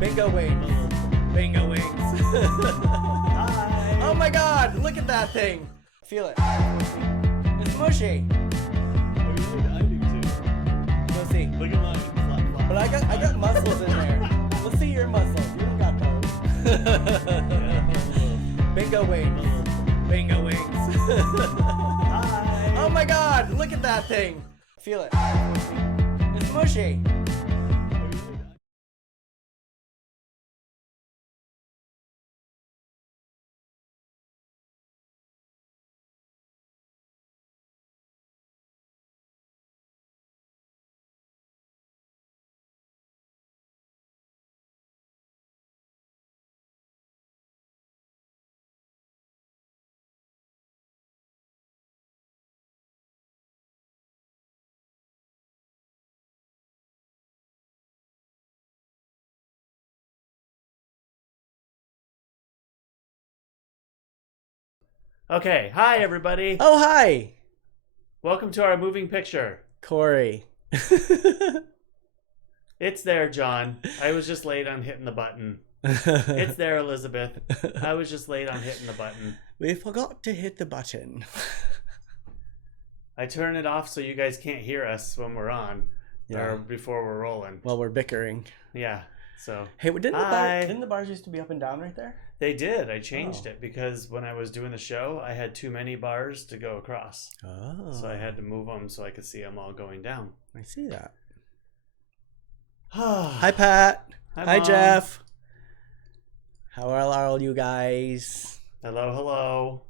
Bingo wings. Bingo wings. Hi. Oh my god, look at that thing. Feel it. It's mushy. I do too. We'll see. Look at mine. Flat, flat. But I got muscles in there. Let's see your muscles. You don't got those. Bingo wings. Bingo wings. Hi. Oh my god, look at that thing. Feel it. It's mushy. Okay. Hi, everybody. Oh, hi. Welcome to our moving picture. Cory. It's there, John. I was just late on hitting the button. It's there, Elizabeth. I was just late on hitting the button. We forgot to hit the button. I turn it off so you guys can't hear us when we're on. Yeah. Or before we're rolling. Well, we're bickering. Yeah. So Hey, didn't Hi. the bars used to be up and down right there? they did. I changed it because when I was doing the show, I had too many bars to go across. Oh. So I had to move them so I could see them all going down. I see that. Hi, Hi, Pat. Hi, Mom. Jeff. How are all you guys? Hello.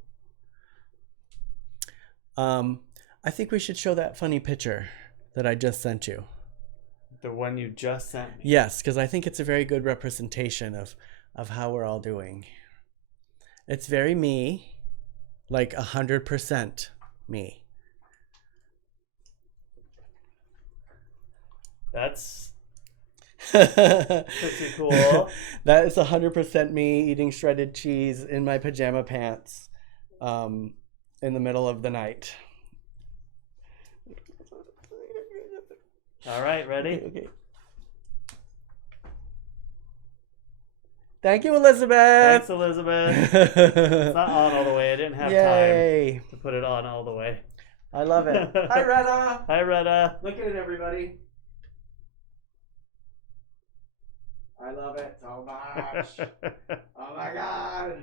I think we should show that funny picture that I just sent you. The one you just sent me. Yes, because I think it's a very good representation of how we're all doing. It's very me, like 100% me. That's pretty cool. That is 100% me eating shredded cheese in my pajama pants in the middle of the night. All right, ready? Okay. Thank you, Elizabeth. Thanks, Elizabeth. It's not on all the way. I didn't have Yay. time to put it on all the way. I love it. Hi, Retta. Hi, Retta. Look at it, everybody. I love it so much. Oh my god.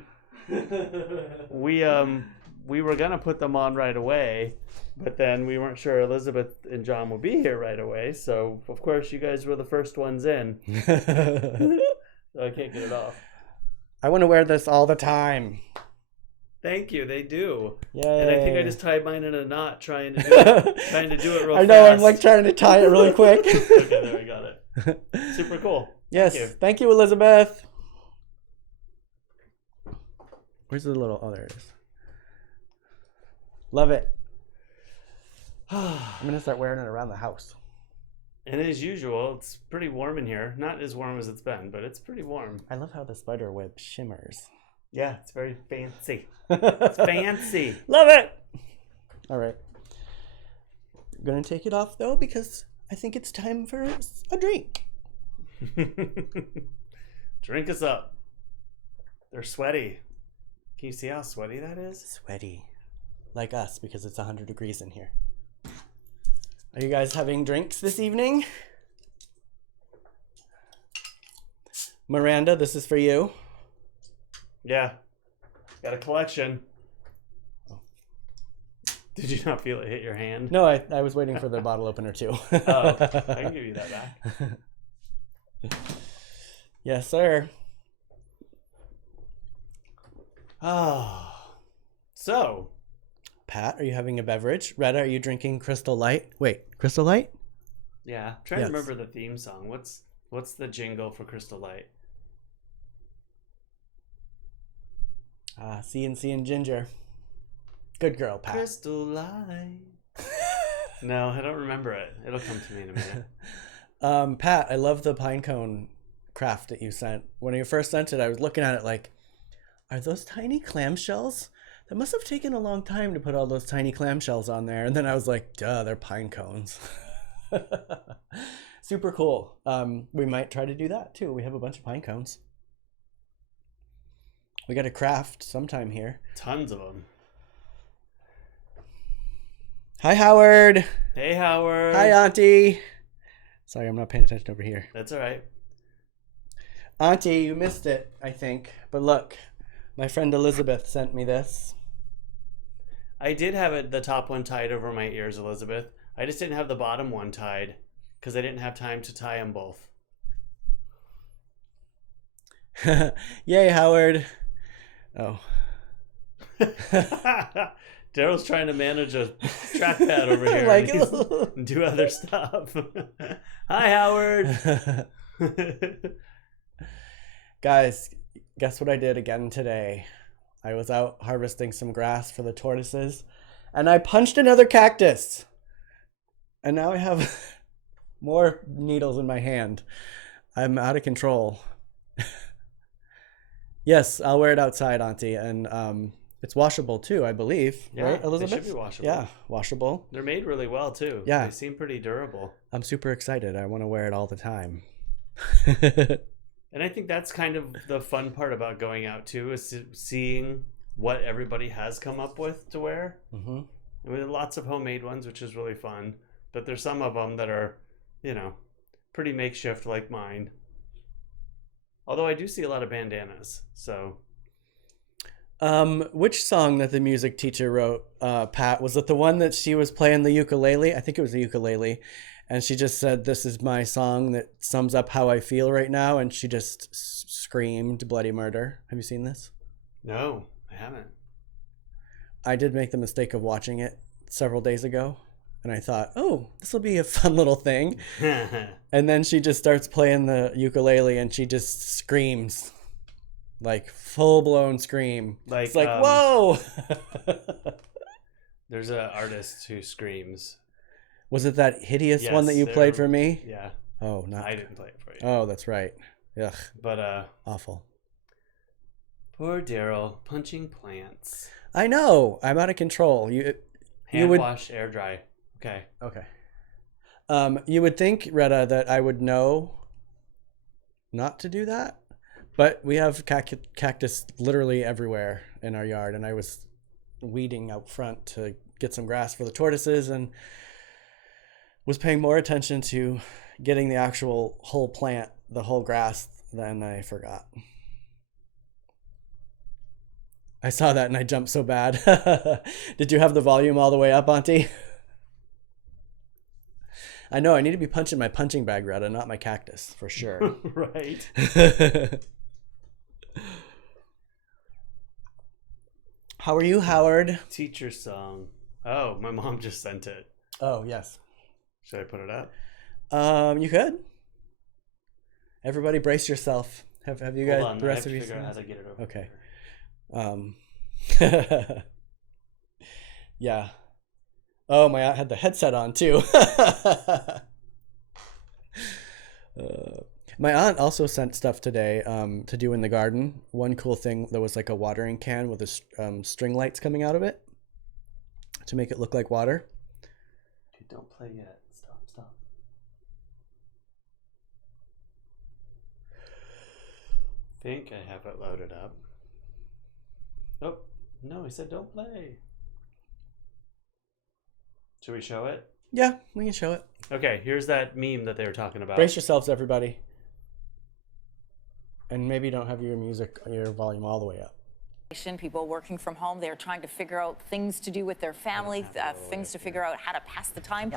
We were gonna put them on right away, but then we weren't sure Elizabeth and John would be here right away. So of course you guys were the first ones in. So I can't get it off. I want to wear this all the time. Thank you. They do. Yay. And I think I just tied mine in a knot trying to do it real I know. fast. I'm like trying to tie it really quick. Okay, there we got it. Super cool. Yes. Thank you, Elizabeth. Where's the little? Oh, there it is. Love it. I'm gonna start wearing it around the house. And as usual, it's pretty warm in here. Not as warm as it's been, but it's pretty warm. I love how the spider web shimmers. Yeah, it's very fancy. It's fancy. Love it. All right. I'm gonna take it off though because I think it's time for a drink. Drink us up. They're sweaty. Can you see how sweaty that is? Sweaty. Like us because it's 100 degrees in here. Are you guys having drinks this evening? Miranda, this is for you. Yeah. Got a collection. Oh. Did you not feel it hit your hand? No, I was waiting for the bottle opener too. Oh, I can give you that back. Yes, sir. Oh. So. Pat, are you having a beverage? Retta, are you drinking Crystal Light? Wait, Crystal Light? Yeah. Trying Yes. to remember the theme song. What's the jingle for Crystal Light? C&C and Ginger. Good girl, Pat. Crystal Light. No, I don't remember it. It'll come to me in a minute. Pat, I love the pine cone craft that you sent. When you first sent it, I was looking at it like, are those tiny clamshells? That must have taken a long time to put all those tiny clamshells on there. And then I was like, duh, they're pine cones. Super cool. We might try to do that too. We have a bunch of pine cones. We got to craft sometime here. Tons of them. Hi, Howard. Hey, Howard. Hi, Auntie. Sorry, I'm not paying attention over here. That's all right. Auntie, you missed it, I think. But look, my friend Elizabeth sent me this. I did have the top one tied over my ears, Elizabeth. I just didn't have the bottom one tied because I didn't have time to tie them both. Yay, Howard. Oh. Derrol's trying to manage a trackpad over here Like, and do other stuff. Hi, Howard. Guys, guess what I did again today? I was out harvesting some grass for the tortoises, and I punched another cactus. And now I have more needles in my hand. I'm out of control. Yes, I'll wear it outside, Auntie, and it's washable too, I believe. Yeah, right, Elizabeth? they should be washable. Yeah, washable. They're made really well too. Yeah. They seem pretty durable. I'm super excited. I want to wear it all the time. And I think that's kind of the fun part about going out too, is seeing what everybody has come up with to wear. Mm-hmm. I mean, lots of homemade ones, which is really fun. But there's some of them that are, pretty makeshift like mine. Although I do see a lot of bandanas, so. Which song that the music teacher wrote, Pat, was it the one that she was playing the ukulele? I think it was the ukulele. And she just said, "This is my song that sums up how I feel right now." And she just screamed bloody murder. Have you seen this? No, I haven't. I did make the mistake of watching it several days ago. And I thought, oh, this will be a fun little thing. And then she just starts playing the ukulele and she just screams. Like full-blown scream. It's like, whoa! There's an artist who screams. Was it that hideous one that you played for me? Yeah. Oh, not. I didn't play it for you. Oh, that's right. Ugh. But awful. Poor Derrol punching plants. I know. I'm out of control. Hand wash, air dry. Okay. You would think, Retta, that I would know not to do that, but we have cactus literally everywhere in our yard, and I was weeding out front to get some grass for the tortoises and was paying more attention to getting the actual whole plant, the whole grass, than I forgot. I saw that and I jumped so bad. Did you have the volume all the way up, Auntie? I know, I need to be punching my punching bag, Retta, not my cactus, for sure. Right. How are you, Howard? Teacher song. Oh, my mom just sent it. Oh, yes. Should I put it up? You could. Everybody brace yourself. Have you guys, Hold on, the rest I of have you? to figure out how to get it over. Okay. Yeah. Oh, my aunt had the headset on too. My aunt also sent stuff today to do in the garden. One cool thing, there was like a watering can with a string lights coming out of it to make it look like water. Dude, don't play yet. Stop. Think I have it loaded up. Oh, no, he said don't play. Should we show it? Yeah, we can show it. Okay, here's that meme that they were talking about. Brace yourselves, everybody. And maybe don't have your volume all the way up. People working from home, they're trying to figure out things to do with their family, things to figure out how to pass the time.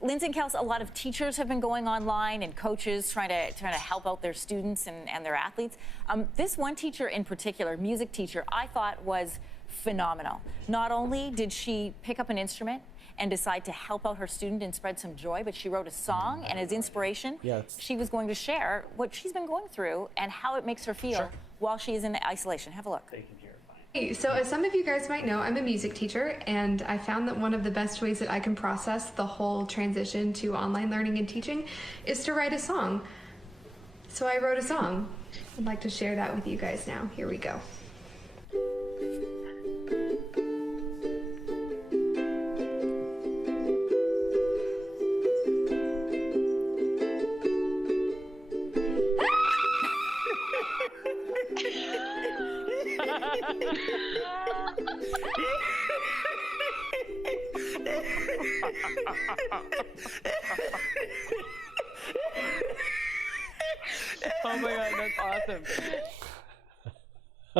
Lindsay and Kels, a lot of teachers have been going online and coaches trying to help out their students and their athletes. This one teacher in particular, music teacher, I thought was phenomenal. Not only did she pick up an instrument and decide to help out her student and spread some joy, but she wrote a song, and as inspiration, she was going to share what she's been going through and how it makes her feel while she is in isolation. Have a look. Hey, so as some of you guys might know, I'm a music teacher, and I found that one of the best ways that I can process the whole transition to online learning and teaching is to write a song. So I wrote a song. I'd like to share that with you guys now. Here we go. Oh my god, that's awesome.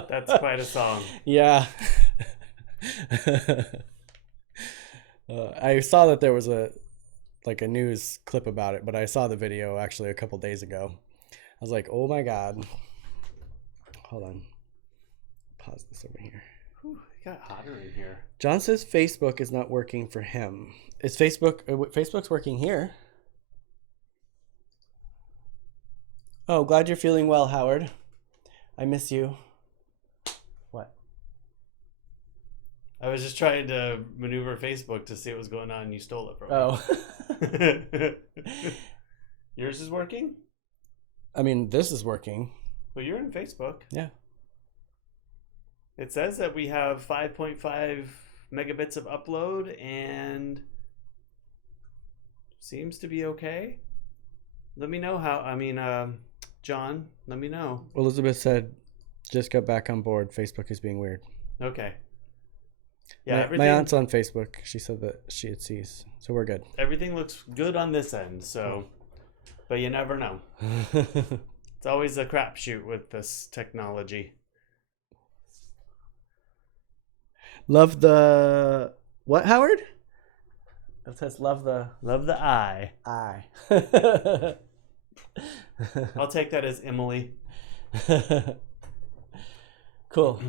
That's quite a song. Yeah. I saw that there was a news clip about it, but I saw the video actually a couple days ago. I was like, oh my god. Hold on. Pause this over here. Whew, it got hotter in here. John says Facebook is not working for him. Is Facebook's working here? Oh, glad you're feeling well, Howard. I miss you. What? I was just trying to maneuver Facebook to see what was going on, and you stole it from me. Oh. Yours is working? I mean, this is working. Well, you're in Facebook. Yeah. It says that we have 5.5 megabits of upload and seems to be okay. Let me know how, John, let me know. Elizabeth said, just got back on board. Facebook is being weird. Okay. Yeah, my aunt's on Facebook. She said that she had sees, so we're good. Everything looks good on this end, so, but you never know. It's always a crapshoot with this technology. Love the what, Howard? It says love the eye. eye. I'll take that as Immele. Cool.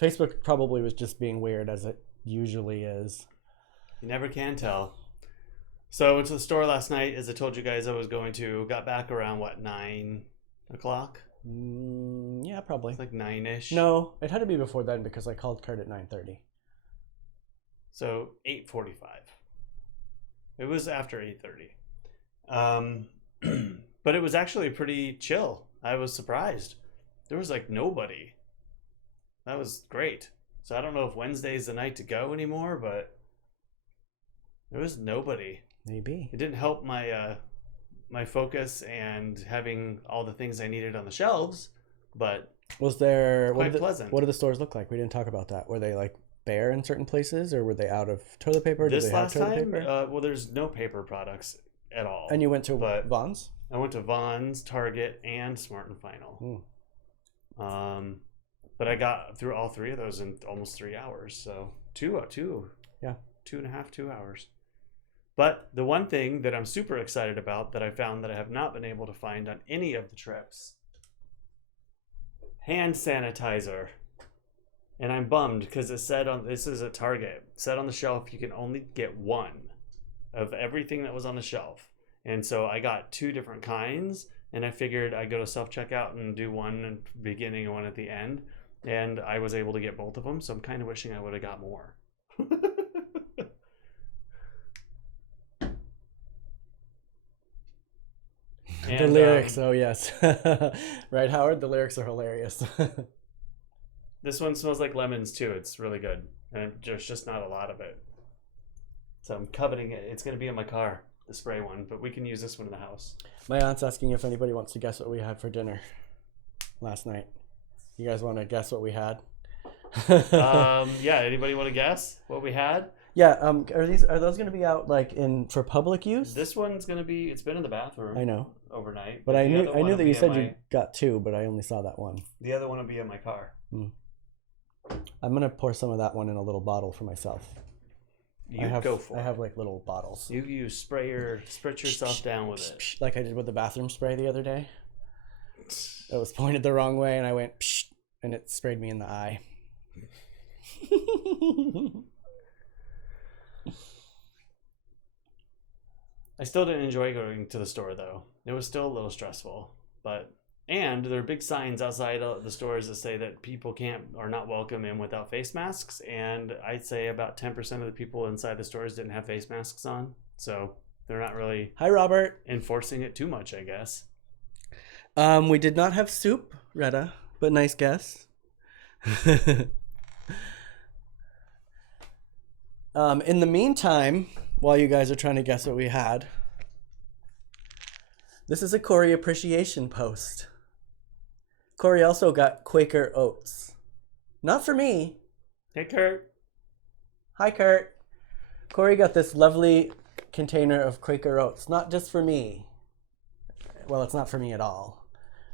Facebook probably was just being weird, as it usually is. You never can tell. So I went to the store last night, as I told you guys I was going to. Got back around, 9 o'clock? Yeah, probably. It's like 9-ish. No, it had to be before then because I called Kurt at 9:30. So 8:45. It was after 8:30. But it was actually pretty chill. I was surprised. There was nobody. That was great. So I don't know if Wednesday's the night to go anymore, but there was nobody. Maybe. It didn't help my my focus and having all the things I needed on the shelves, but Was there quite pleasant. What did the stores look like? We didn't talk about that. Were they bare in certain places, or were they out of toilet paper? This Did they have last toilet time, paper? well, there's no paper products at all. And you went to but Vons? I went to Vons, Target, and Smart and Final. But I got through all three of those in almost 3 hours. So two, yeah, 2.5, 2 hours. But the one thing that I'm super excited about that I found that I have not been able to find on any of the trips, hand sanitizer. And I'm bummed because it said this is a Target. It said on the shelf you can only get one of everything that was on the shelf. And so I got 2 different kinds, and I figured I'd go to self-checkout and do one at the beginning and one at the end. And I was able to get both of them, so I'm kind of wishing I would have got more. The lyrics, oh yes. Right, Howard? The lyrics are hilarious. This one smells like lemons too. It's really good. And there's just not a lot of it. So I'm coveting it. It's going to be in my car, the spray one, but we can use this one in the house. My aunt's asking if anybody wants to guess what we had for dinner last night. You guys want to guess what we had? Yeah, anybody want to guess what we had? Yeah, are those going to be out for public use? This one's going to be, it's been in the bathroom. I know. Overnight. But I knew that you said you got 2, but I only saw that one. The other one will be in my car. I'm going to pour some of that one in a little bottle for myself. Go for it. I have little bottles. You spritz yourself down with it. Like I did with the bathroom spray the other day. It was pointed the wrong way and I went psh, and it sprayed me in the eye. I still didn't enjoy going to the store though. It was still a little stressful, and there are big signs outside the stores that say that people are not welcome in without face masks. And I'd say about 10% of the people inside the stores didn't have face masks on. So they're not really Hi, Robert. enforcing it too much, I guess. We did not have soup, Retta, but nice guess. In the meantime, while you guys are trying to guess what we had, this is a Cory appreciation post. Cory also got Quaker Oats. Not for me. Hey, Kurt. Hi, Kurt. Cory got this lovely container of Quaker oats, not just for me. Well, it's not for me at all,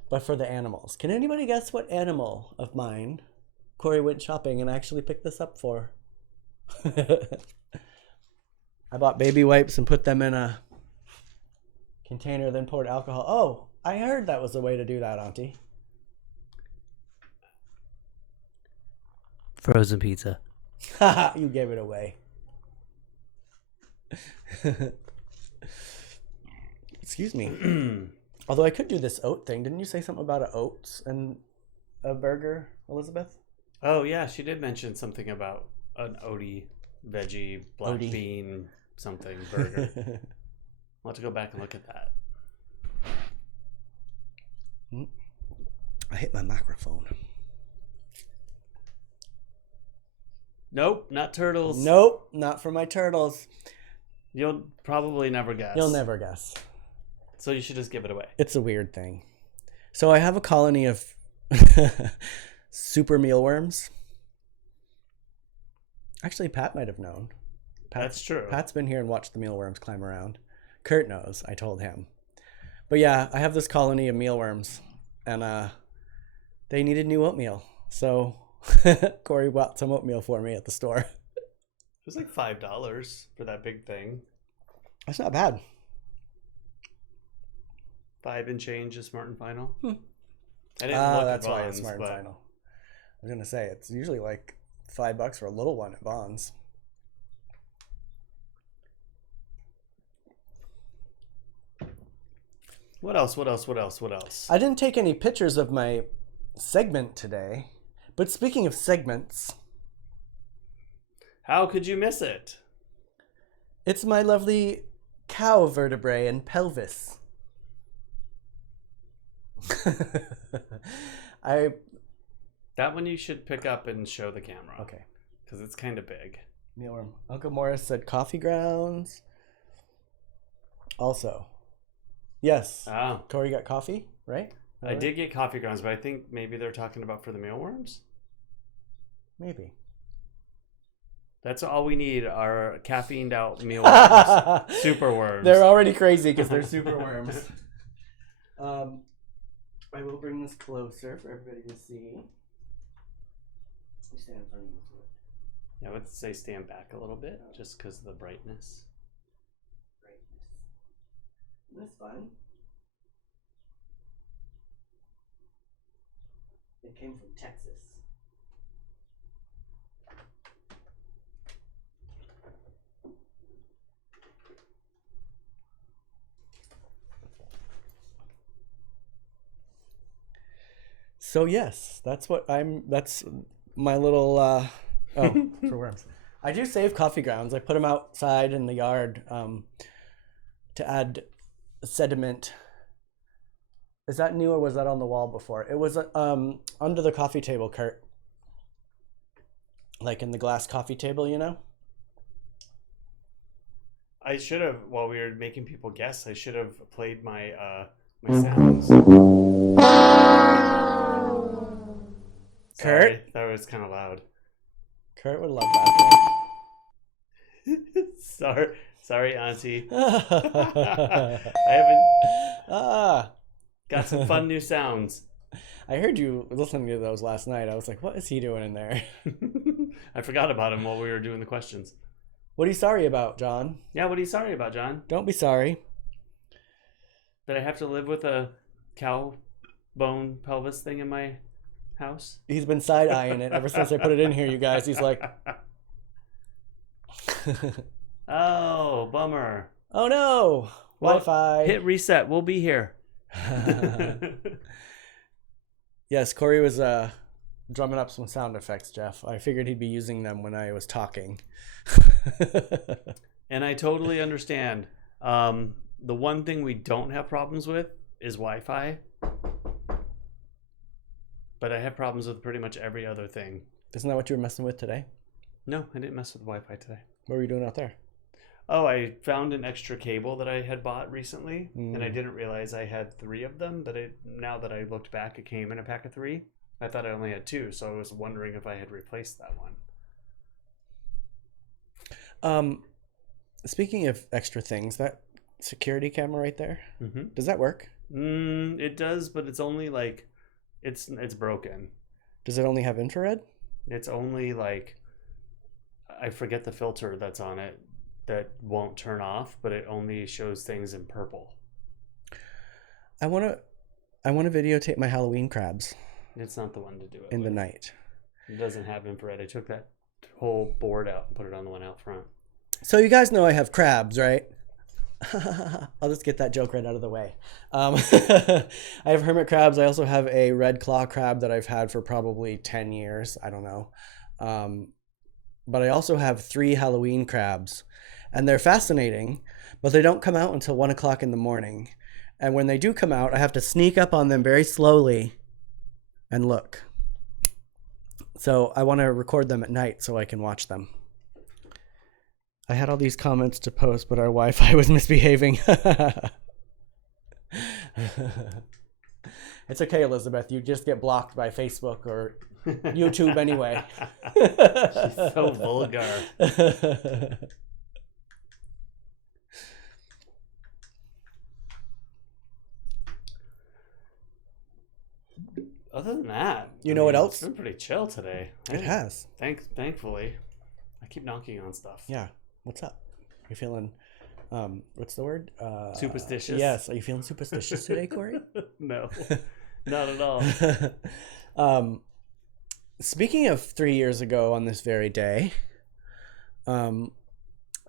but for the animals. Can anybody guess what animal of mine Cory went shopping and actually picked this up for? I bought baby wipes and put them in a container, then poured alcohol. Oh, I heard that was the way to do that, Auntie. Frozen pizza. You gave it away. Excuse me. Although I could do this oat thing. Didn't you say something about an oats and a burger, Elizabeth? Oh, yeah. She did mention something about an oaty, veggie, black bean, something burger. I'll have to go back and look at that. I hit my microphone. Nope, not turtles. Nope, not for my turtles. You'll probably never guess. You'll never guess. So you should just give it away. It's a weird thing. So I have a colony of super mealworms. Actually, Pat might have known. That's true. Pat's been here and watched the mealworms climb around. Kurt knows. I told him. But yeah, I have this colony of mealworms, and they needed new oatmeal. So Cory bought some oatmeal for me at the store. It was like $5 for that big thing. That's not bad. 5 and change is Smart and Final. I didn't look that's at why Vons, it's Smart but... and Final. I was gonna say it's usually like $5 for a little one at Vons. What else? I didn't take any pictures of my segment today, but speaking of segments, How could you miss it? it's my lovely cow vertebrae and pelvis. That one you should pick up and show the camera. Okay. Because it's kind of big. Mealworm. Uncle Morris said coffee grounds. Also, yes. Oh. Cory got coffee, right? I did get coffee grounds, but I think maybe they're talking about for the mealworms. Maybe. That's all we need are caffeined out mealworms. Super worms. They're already crazy because they're super worms. I will bring this closer for everybody to see. You stand in front of me. Yeah, I would say stand back a little bit just because of the brightness. Isn't this fun? It came from Texas. So yes, that's my little for worms. I do save coffee grounds. I put them outside in the yard to add sediment. Is that new or was that on the wall before? It was under the coffee table, Kurt. Like in the glass coffee table, you know? I should have, while we were making people guess, I should have played my my sounds. Sorry, Kurt? that was kind of loud. Kurt would love that. Sorry, Auntie. I haven't got some fun new sounds. I heard you listening to those last night. I was like, what is he doing in there? I forgot about him while we were doing the questions. What are you sorry about, John? Yeah, what are you sorry about, John? Don't be sorry. That I have to live with a cow bone pelvis thing in my house? He's been side-eyeing it ever since I put it in here, you guys. He's like... Oh, bummer. Oh, no. Well, Wi-Fi. Hit reset. We'll be here. Yes, Cory was drumming up some sound effects, Jeff. I figured he'd be using them when I was talking. And I totally understand. The one thing we don't have problems with is Wi-Fi. But I have problems with pretty much every other thing. Isn't that what you were messing with today? No, I didn't mess with Wi-Fi today. What were you doing out there? Oh, I found an extra cable that I had bought recently, and I didn't realize I had 3 of them. But now that I looked back, it came in a pack of 3. I thought I only had 2, so I was wondering if I had replaced that one. Speaking of extra things, that security camera right there, Mm-hmm. does that work? It does, but it's only like it's broken. Does it only have infrared? It's only like I forget the filter that's on it that won't turn off, but it only shows things in purple. I want to videotape my Halloween crabs It's not the one to do it in the with. night. It doesn't have infrared. I took that whole board out and put it on the one out front. So you guys know I have crabs, right? I'll just get that joke right out of the way. I have hermit crabs. I also have a red claw crab that I've had for probably 10 years. I don't know. But I also have 3 Halloween crabs. And they're fascinating, but they don't come out until 1 o'clock in the morning. And when they do come out, I have to sneak up on them very slowly and look. So I want to record them at night so I can watch them. I had all these comments to post, but our Wi-Fi was misbehaving. It's okay, Elizabeth. You just get blocked by Facebook or YouTube anyway. She's so vulgar. Other than that, You know what else? It's been pretty chill today. It has. Thankfully, I keep knocking on stuff. Yeah. What's up? You feeling, what's the word? Superstitious? Yes. Are you feeling superstitious today, Cory? No, not at all. Speaking of 3 years ago on this very day, Oh,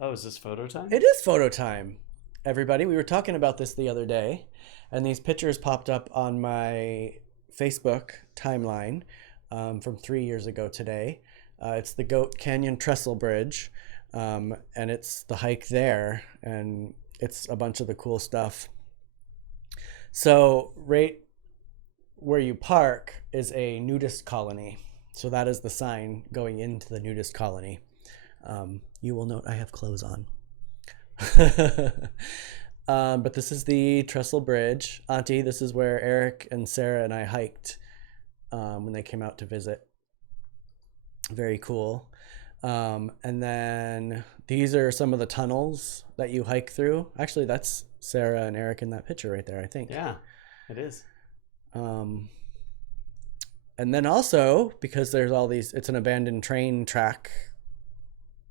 is this photo time? it is photo time, everybody. We were talking about this the other day, and these pictures popped up on my Facebook timeline from 3 years ago today. It's the Goat Canyon Trestle Bridge, and it's the hike there, and it's a bunch of the cool stuff. So right where you park is a nudist colony. So that is the sign going into the nudist colony. You will note I have clothes on. But this is the Trestle Bridge. Auntie, this is where Eric and Sarah and I hiked when they came out to visit. Very cool. And then these are some of the tunnels that you hike through. Actually, that's Sarah and Eric in that picture right there, I think. Yeah, it is. And then also, because there's all these, it's an abandoned train track.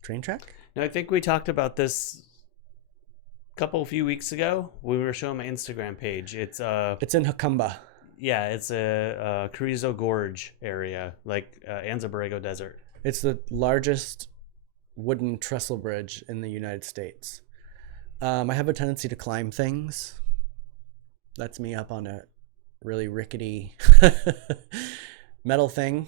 Train track? No, I think we talked about this a few weeks ago. We were showing my Instagram page. It's in Hukumba. yeah, it's a Carrizo Gorge area, like Anza Borrego Desert. It's the largest wooden trestle bridge in the United States. I have a tendency to climb things. That's me up on a really rickety metal thing.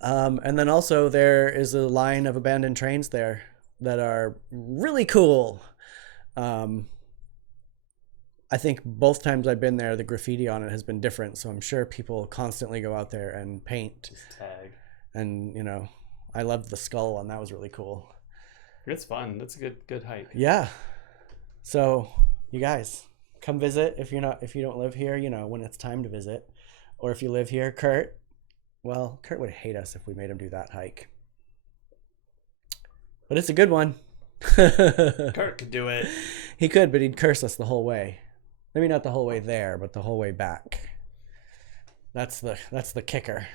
And then also there is a line of abandoned trains there that are really cool. I think both times I've been there, the graffiti on it has been different. So I'm sure people constantly go out there and paint. Just tag. And, you know, I loved the skull one. That was really cool. It's fun. That's a good hike. Yeah. So you guys come visit if you don't live here, you know, when it's time to visit. Or if you live here, Kurt would hate us if we made him do that hike. But it's a good one. Kurt could do it. He could, but he'd curse us the whole way. Maybe not the whole way there, but the whole way back. That's the kicker.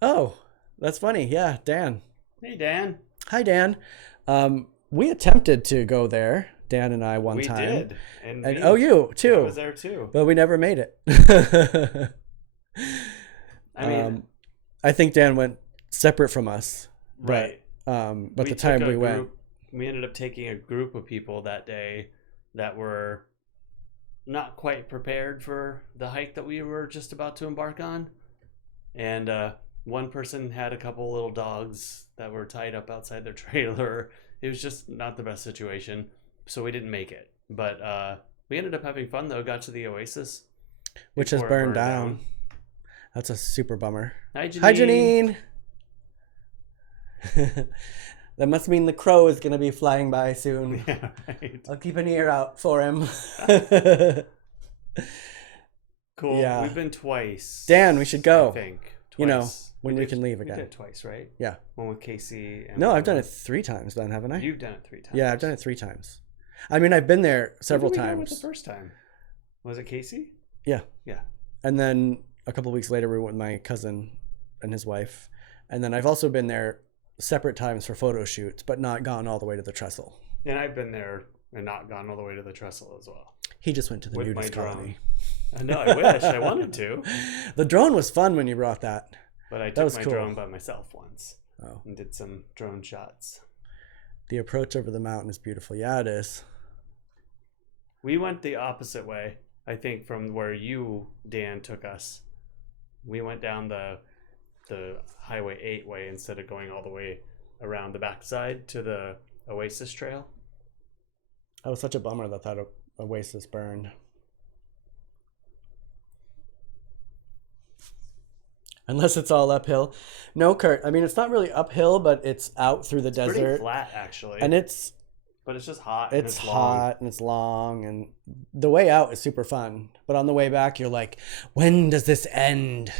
Oh, that's funny. Yeah, Dan. Hey, Dan. Hi, Dan. We attempted to go there, Dan and I, one time. We did. And you too. I was there too. But we never made it. I mean, I think Dan went separate from us. right. But the time we went, we ended up taking a group of people that day that were not quite prepared for the hike that we were just about to embark on. And one person had a couple little dogs that were tied up outside their trailer. It was just not the best situation. So we didn't make it. But we ended up having fun, though. Got to the Oasis. which has before it burned down. That's a super bummer. Hi, Janine. Hi, Janine. That must mean the crow is going to be flying by soon. Yeah, right. I'll keep an ear out for him. Cool. Yeah. We've been twice. Dan, we should go. I think. Twice. You know, when we can leave We did again. it twice, right? Yeah. One with Casey. And No, one I've done it with- 3 times then, haven't I? You've done it 3 times. Yeah, I've done it 3 times. I mean, I've been there several Who did we go with times. the first time? Was it Casey? Yeah. Yeah. And then a couple of weeks later, we went with my cousin and his wife. And then I've also been there separate times for photo shoots, but not gone all the way to the trestle. And I've been there and not gone all the way to the trestle as well. He just went to the With nudist my drone. colony. No, I wish I wanted to, The drone was fun when you brought that. but I That took was my cool. drone by myself once Oh, and did some drone shots. the approach over the mountain is beautiful. Yeah, it is. We went the opposite way, I think, from where you, Dan, took us. We went down the Highway 8 way instead of going all the way around the backside to the Oasis Trail. That was such a bummer that oasis burned. Unless it's all uphill. No, Kurt. I mean, it's not really uphill, but it's out through the Pretty desert. flat, actually. And but it's just hot. And it's long. hot and it's long, and the way out is super fun. But on the way back, you're like, when does this end?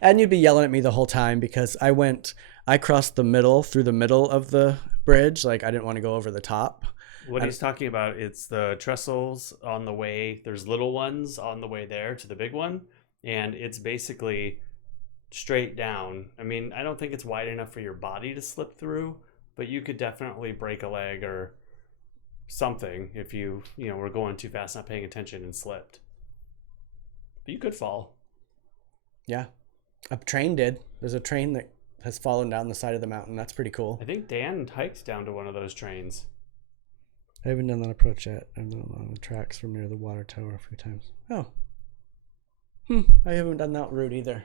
And you'd be yelling at me the whole time because I crossed through the middle of the bridge. Like, I didn't want to go over the top. What he's talking about, it's the trestles on the way. There's little ones on the way there to the big one. And it's basically straight down. I mean, I don't think it's wide enough for your body to slip through, but you could definitely break a leg or something if you were going too fast, not paying attention, and slipped. But you could fall. Yeah. A train did. There's a train that has fallen down the side of the mountain. That's pretty cool. I think Dan hiked down to one of those trains. I haven't done that approach yet. I've done on the tracks from near the water tower a few times. Oh. I haven't done that route either.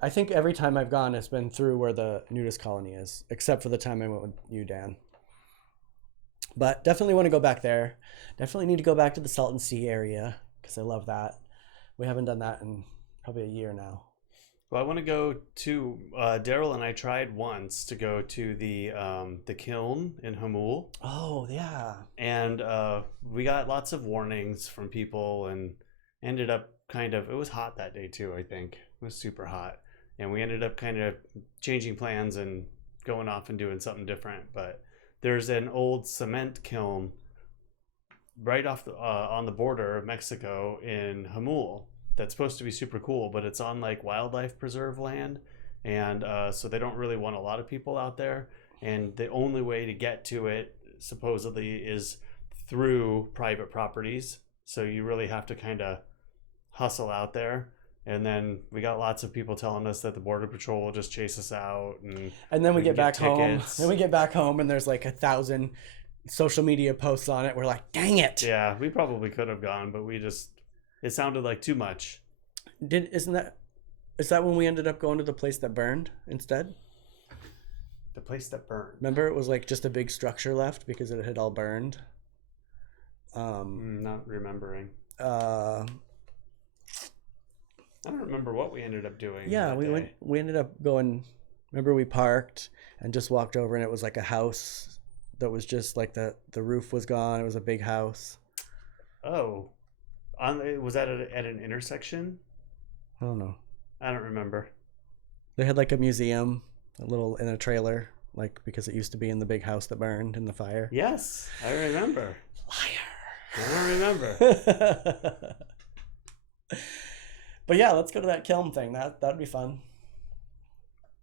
I think every time I've gone, it's been through where the nudist colony is, except for the time I went with you, Dan. But definitely want to go back there. Definitely need to go back to the Salton Sea area because I love that. We haven't done that in probably a year now. Well, I want to go to Derrol and I tried once to go to the kiln in Immele, Oh, yeah. and we got lots of warnings from people and ended up it was hot that day too, I think. It was super hot. And we ended up kind of changing plans and going off and doing something different. But there's an old cement kiln right off on the border of Mexico in Immele that's supposed to be super cool, but it's on like wildlife preserve land. And so they don't really want a lot of people out there. And the only way to get to it supposedly is through private properties. So you really have to kind of hustle out there. And then we got lots of people telling us that the border patrol will just chase us out, and then we get back home. tickets. Then we get back home and there's like 1,000 social media posts on it. We're like, dang it. Yeah, we probably could have gone, but it sounded like too much. Is that when we ended up going to the place that burned instead? The place that burned. Remember, it was like just a big structure left because it had all burned. Not remembering. I don't remember what we ended up doing. Yeah, we ended up going. Remember, we parked and just walked over, and it was like a house that was just like the roof was gone. It was a big house. Oh, was that at an intersection? I don't know. I don't remember. They had like a museum, in a trailer, like because it used to be in the big house that burned in the fire. Yes, I remember. Liar. I don't remember. But yeah, let's go to that kiln thing. That'd be fun.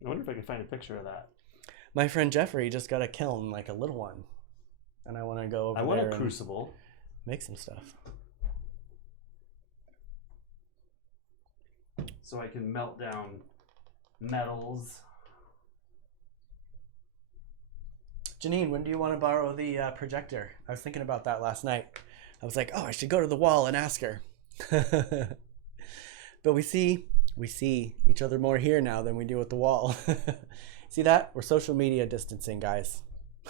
I wonder if I can find a picture of that. My friend Jeffrey just got a kiln, like a little one, and I want to go over I want there a and crucible. make some stuff. So I can melt down metals. Janine, when do you want to borrow the projector? I was thinking about that last night. I was like, oh, I should go to the wall and ask her. But we see each other more here now than we do at the wall. See that? We're social media distancing, guys.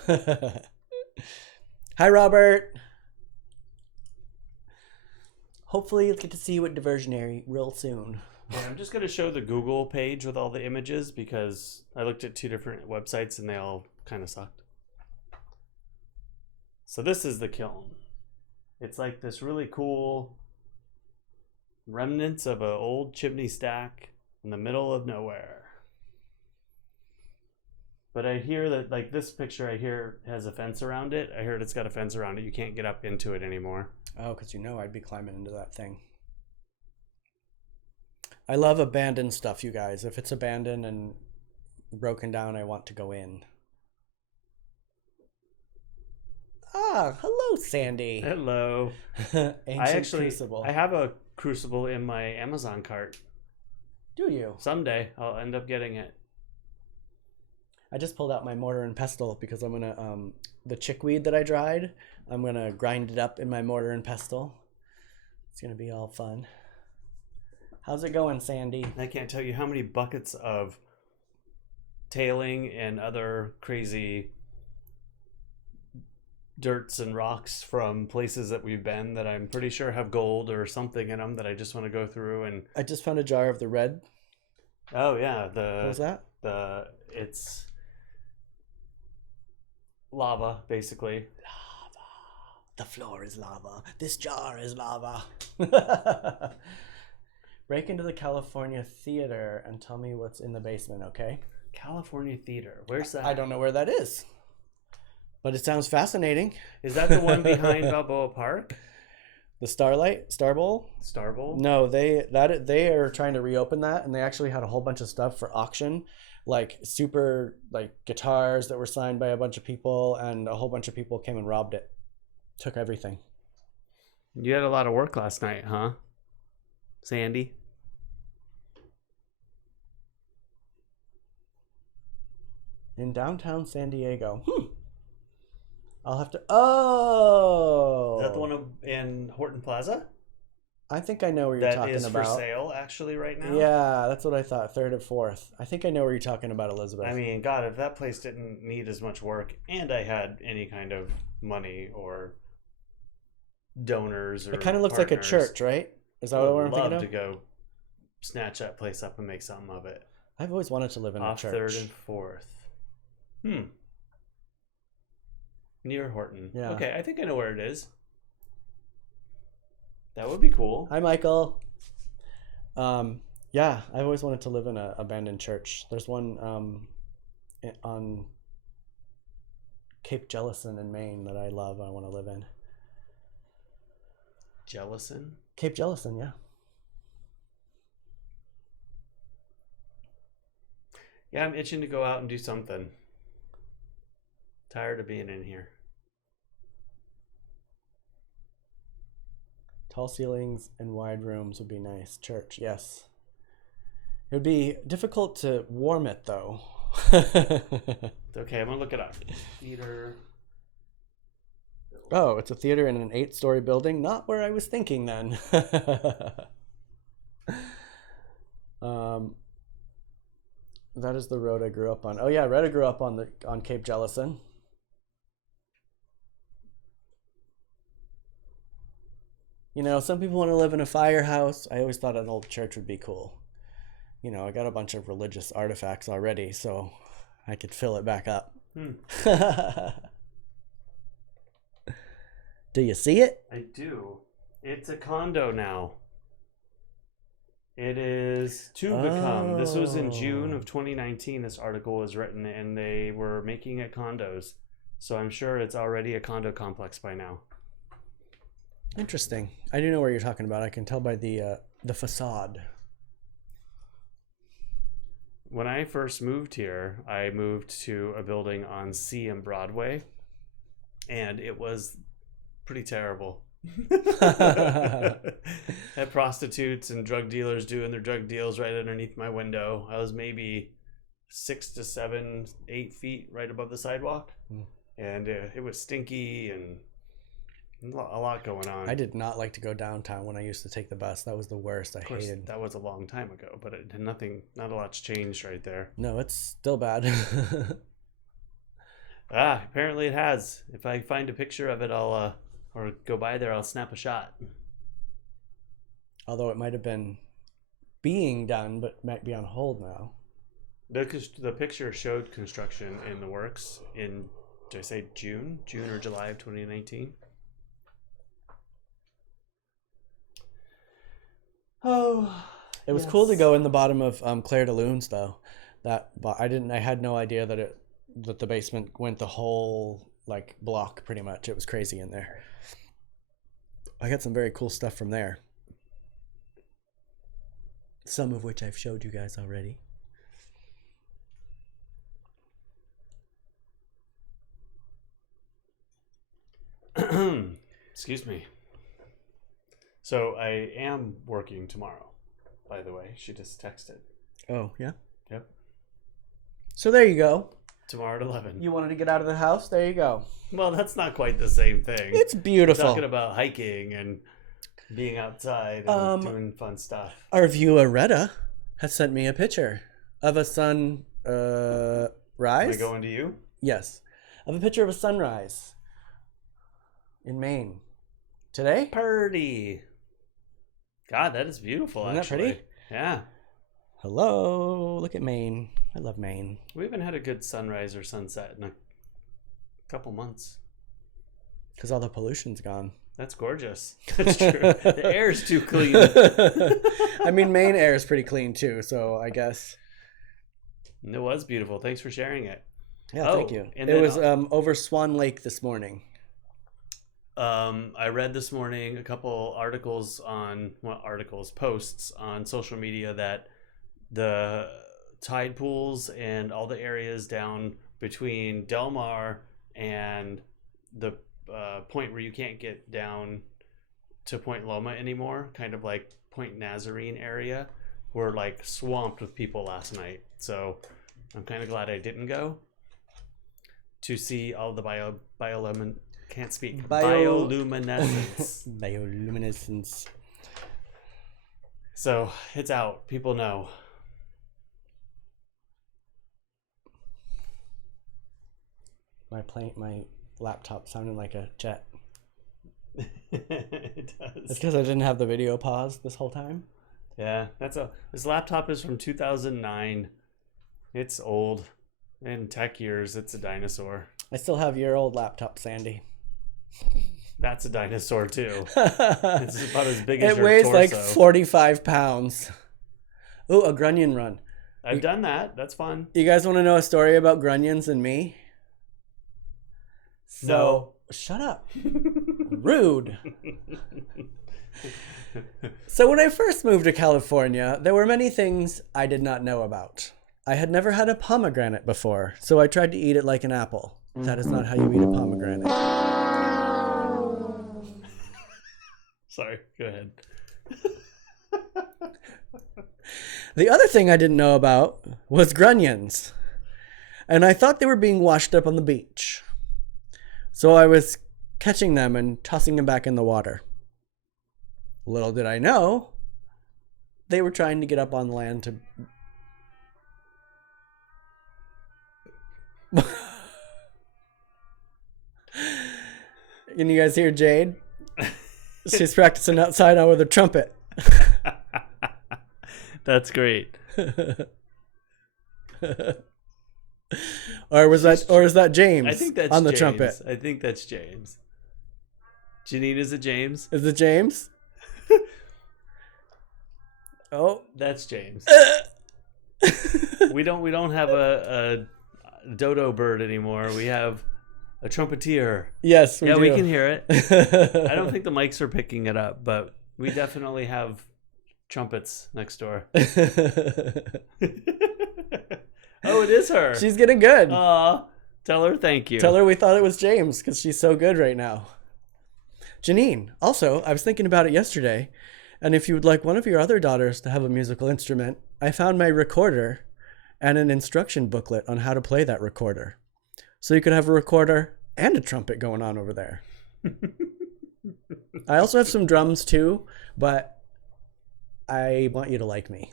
Hi, Robert. Hopefully you'll get to see you at Diversionary real soon. Yeah, I'm just going to show the Google page with all the images because I looked at 2 different websites and they all kind of sucked. So this is the kiln. It's like this really cool remnants of an old chimney stack in the middle of nowhere. But I hear that, like, this picture I hear has a fence around it. I heard it's got a fence around it. You can't get up into it anymore. Oh, because I'd be climbing into that thing. I love abandoned stuff, you guys. If it's abandoned and broken down, I want to go in. Ah, hello, Sandy. Hello. Ancient crucible. I have a crucible in my Amazon cart. Do you? Someday I'll end up getting it. I just pulled out my mortar and pestle because I'm gonna the chickweed that I dried, I'm gonna grind it up in my mortar and pestle. It's gonna be all fun. How's it going, Sandy? I can't tell you how many buckets of tailing and other crazy dirts and rocks from places that we've been that I'm pretty sure have gold or something in them that I just want to go through. And I just found a jar of the red. oh yeah, What was that? It's lava, basically. Lava. The floor is lava. This jar is lava. Break into the California Theater and tell me what's in the basement, okay? California Theater. Where's that? I don't know where that is, but it sounds fascinating. Is that the one behind Balboa Park? The Star Bowl? Star Bowl? No, they are trying to reopen that, and they actually had a whole bunch of stuff for auction, like super like guitars that were signed by a bunch of people, and a whole bunch of people came and robbed it, took everything. You had a lot of work last night, huh, Sandy? In downtown San Diego. I'll have to. Oh, Is that the one in Horton Plaza? I think I know where you're talking That is about. for sale, actually, right now? Yeah, that's what I thought. 3rd and 4th. I think I know where you're talking about, Elizabeth. I mean, God, if that place didn't need as much work and I had any kind of money or donors or it kind of looks like a church, right? Is that what I'm thinking I'd love of? to go snatch that place up and make something of it. I've always wanted to live in a Off church. 3rd and 4th. Near Horton. Yeah. Okay, I think I know where it is. That would be cool. Hi, Michael. Yeah, I've always wanted to live in an abandoned church. There's one on Cape Jellison in Maine that I love. I want to live in. Jellison? Cape Jellison, yeah. Yeah, I'm itching to go out and do something. Tired of being in here. Tall ceilings and wide rooms would be nice. Church, yes. It would be difficult to warm it, though. Okay, I'm going to look it up. Theater. Oh, it's a theater in an 8-story building? Not where I was thinking then. That is the road I grew up on. Oh yeah, Retta grew up on Cape Jellison. You know, some people want to live in a firehouse. I always thought an old church would be cool. You know, I got a bunch of religious artifacts already, so I could fill it back up. Do you see it? I do. It's a condo now. It is to become. This was in June of 2019. This article was written, and they were making it condos. So I'm sure it's already a condo complex by now. Interesting. I do know where you're talking about. I can tell by the facade. When I first moved here, I moved to a building on C and Broadway, and it was pretty terrible. Had prostitutes and drug dealers doing their drug deals right underneath my window. I was maybe 6 to 7, 8 feet right above the sidewalk, and it was stinky and a lot going on. I did not like to go downtown when I used to take the bus. That was the worst. I hated. That was a long time ago, but not a lot's changed right there. No, it's still bad. Apparently it has. If I find a picture of it, I'll or go by there, I'll snap a shot. Although it might have been being done, but might be on hold now. The picture showed construction in the works in, did I say June or July of 2019? Oh, It was cool to go in the bottom of Claire de Lune's though. I had no idea that the basement went the whole like block pretty much. It was crazy in there. I got some very cool stuff from there. Some of which I've showed you guys already. Excuse me. So I am working tomorrow, by the way. She just texted. Oh, yeah? Yep. So there you go. Tomorrow at 11. You wanted to get out of the house? There you go. Well, that's not quite the same thing. It's beautiful. Talking about hiking and being outside and doing fun stuff. Our viewer, Retta, has sent me a picture of a sun rise. Am I going to you? Yes. Of a picture of a sunrise in Maine. Today? Purdy. God, that is beautiful, Isn't that actually. pretty? Yeah. Hello. Look at Maine. I love Maine. We haven't had a good sunrise or sunset in a couple months. Because all the pollution's gone. That's gorgeous. That's true. The air's too clean. I mean, Maine air is pretty clean too, so I guess. It was beautiful. Thanks for sharing it. Yeah, thank you. And It was over Swan Lake this morning. I read this morning a couple posts on social media that the tide pools and all the areas down between Del Mar and the point where you can't get down to Point Loma anymore, kind of like Point Nazarene area, were like swamped with people last night. So I'm kind of glad I didn't go to see all the bioluminescence. Bioluminescence. So it's out. People know. My laptop sounded like a jet. It does. It's because I didn't have the video paused this whole time. Yeah, this laptop is from 2009. It's old. In tech years, it's a dinosaur. I still have your old laptop, Sandy. That's a dinosaur too. It's about as big as your weighs torso. like 45 pounds. Ooh, a grunion run. I've done that. That's fun. You guys want to know a story about grunions and me? No. Shut up. Rude. So when I first moved to California, there were many things I did not know about. I had never had a pomegranate before, so I tried to eat it like an apple. That is not how you eat a pomegranate. Sorry, go ahead. The other thing I didn't know about was grunions. And I thought they were being washed up on the beach. So I was catching them and tossing them back in the water. Little did I know, they were trying to get up on land to... Can you guys hear Jade? She's practicing outside now with a trumpet. That's great. Or is that James? I think that's on the James. trumpet. I think that's James. Janine, is it James? Is it James? Oh, That's James. we don't have a dodo bird anymore. We have a trumpeter. yes. Yeah, do. we can hear it. I don't think the mics are picking it up, but we definitely have trumpets next door. Oh, it is her. She's getting good. Aw, tell her thank you. Tell her we thought it was James because she's so good right now. Janine, also, I was thinking about it yesterday, and if you would like one of your other daughters to have a musical instrument, I found my recorder and an instruction booklet on how to play that recorder. So you could have a recorder and a trumpet going on over there. I also have some drums too, but I want you to like me.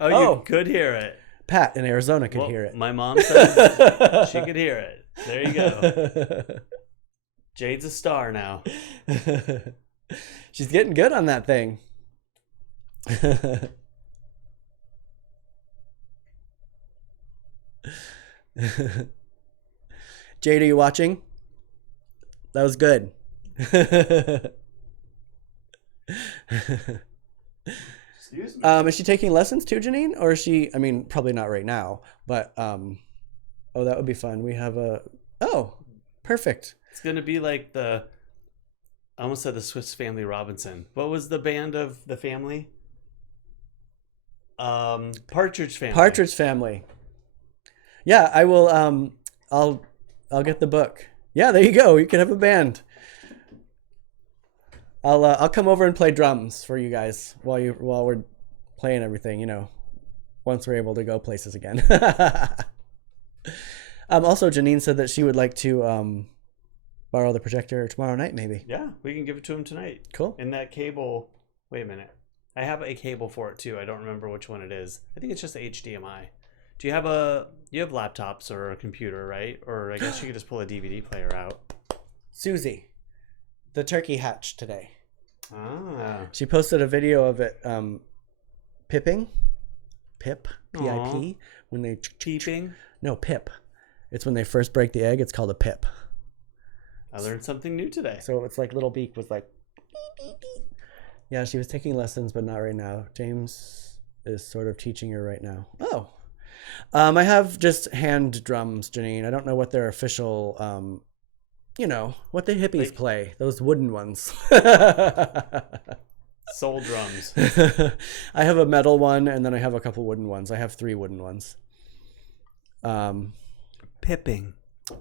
Oh, you could hear it. Pat in Arizona could hear it. My mom said she could hear it. There you go. Jade's a star now. She's getting good on that thing. Jade, are you watching? That was good. Excuse me. Is she taking lessons too, Janine? Or is she, I mean, probably not right now, but, oh, that would be fun. We have perfect. It's going to be like I almost said the Swiss Family Robinson. What was the band of the family? Partridge Family. Partridge Family. Yeah, I will, I'll get the book. Yeah, there you go. You can have a band. I'll come over and play drums for you guys while we're playing everything, you know, once we're able to go places again. Also, Janine said that she would like to borrow the projector tomorrow night, maybe. Yeah, we can give it to him tonight. Cool. And that cable, wait a minute. I have a cable for it too. I don't remember which one it is. I think it's just HDMI. Do you have laptops or a computer, right? Or I guess you could just pull a DVD player out. Susie, the turkey hatched today. Ah. She posted a video of it pipping. Pip, P-I-P. Aw. When they... Peeping. No, pip. It's when they first break the egg. It's called a pip. I learned something new today. So it's like little beak was like... Beep, beep, beep. Yeah, she was taking lessons, but not right now. James is sort of teaching her right now. Oh. I have just hand drums, Janine. I don't know what their official... you know, what the hippies play. Those wooden ones. Soul drums. I have a metal one, and then I have a couple wooden ones. I have 3 wooden ones. Pipping.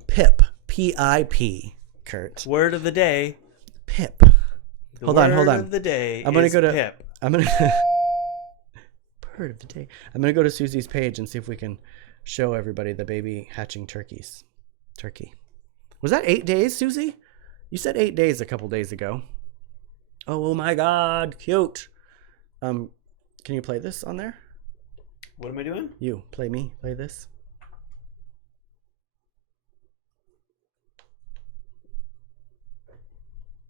Pip. P-I-P. Kurt. Word of the day. Pip. Hold on. Word of the day. I'm gonna is go to Pip. I'm gonna Word of the day. I'm gonna go to Susie's page and see if we can show everybody the baby hatching turkey. Was that 8 days, Susie? You said 8 days a couple days ago. Oh my God, cute. Can you play this on there? What am I doing? You play this.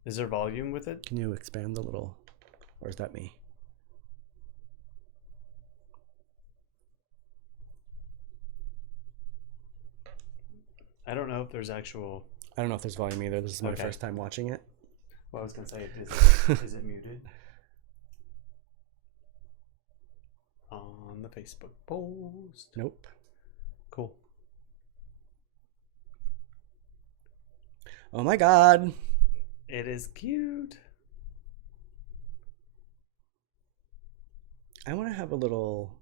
Is there volume with it? Can you expand a little, or is that me? I don't know if there's actual. I don't know if there's volume either. This is my Okay. first time watching it. Well, I was gonna say, is it muted? On the Facebook post. Nope. Cool. Oh my God. It is cute. I want to have a little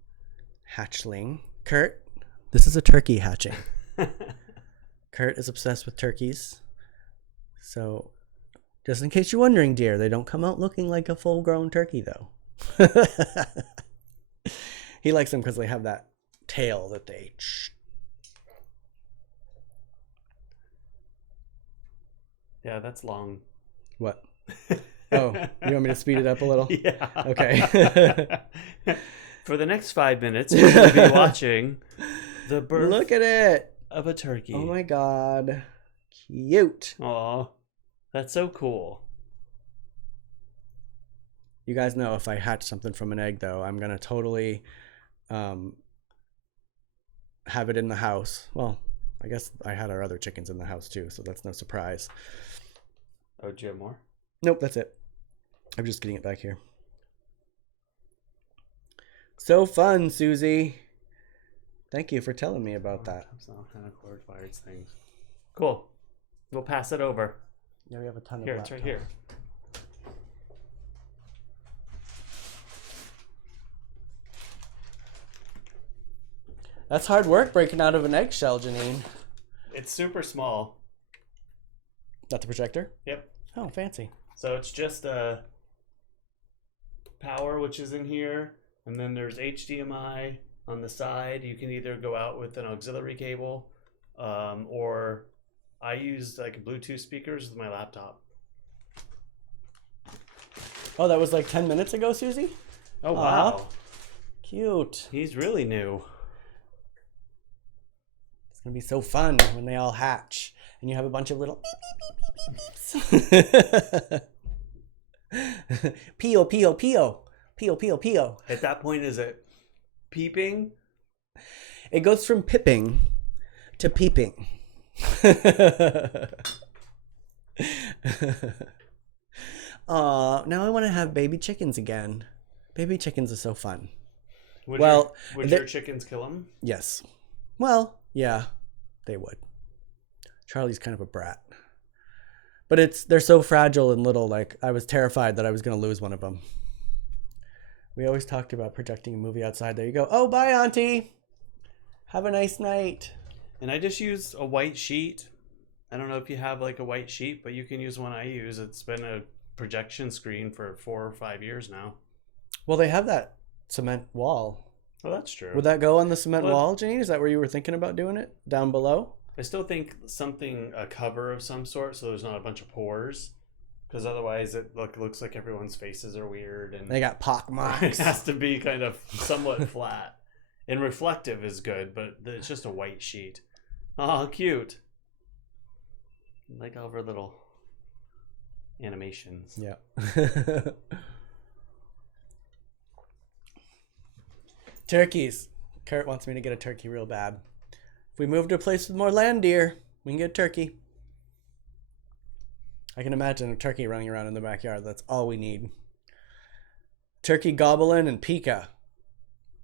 hatchling. Kurt, this is a turkey hatching. Kurt is obsessed with turkeys. So, just in case you're wondering, dear, they don't come out looking like a full-grown turkey, though. He likes them because they have that tail that they... Yeah, that's long. What? Oh, you want me to speed it up a little? Yeah. Okay. For the next 5 minutes, we're going to be watching the birth Look at it. of a turkey. Oh my God. Cute. Aw, that's so cool. You guys know if I hatch something from an egg, though, I'm going to totally have it in the house. Well, I guess I had our other chickens in the house, too, so that's no surprise. Oh, do you have more? Nope, that's it. I'm just getting it back here. So fun, Susie. Thank you for telling me about that. Some kind of cord wired things. Cool. We'll pass it over. Yeah, we have a ton of Here, it's right here. That's hard work breaking out of an eggshell, Janine. It's super small. Not the projector? Yep. Oh, fancy. So it's just power, which is in here, and then there's HDMI on the side. You can either go out with an auxiliary cable, or I use like Bluetooth speakers with my laptop. Oh, that was like 10 minutes ago, Susie? Oh, Aw. wow. Cute. He's really new. It's going to be so fun when they all hatch and you have a bunch of little beep, beep, beep, beep, beeps. Pio, pio, pio. Pio, pio, pio. At that point, is it peeping? It goes from pipping to peeping. Aw, now I want to have baby chickens again. Baby chickens are so fun. Would Well, your chickens kill them? Yes. Well, yeah, they would. Charlie's kind of a brat. But they're so fragile and little, like I was terrified that I was going to lose one of them. We always talked about projecting a movie outside. There you go. Oh, bye, Auntie. Have a nice night. And I just use a white sheet. I don't know if you have like a white sheet, but you can use one I use. It's been a projection screen for 4 or 5 years now. Well, they have that cement wall. Well, that's true. Would that go on the cement wall, Janine? Is that where you were thinking about doing it? Down below? I still think a cover of some sort, so there's not a bunch of pores. Because otherwise it looks like everyone's faces are weird. And They got pock it marks. has to be kind of somewhat flat. And reflective is good, but it's just a white sheet. Oh, cute. I like all of our little animations. Yeah. Turkeys. Kurt wants me to get a turkey real bad. If we move to a place with more land deer, we can get a turkey. I can imagine a turkey running around in the backyard. That's all we need. Turkey gobbling and Pika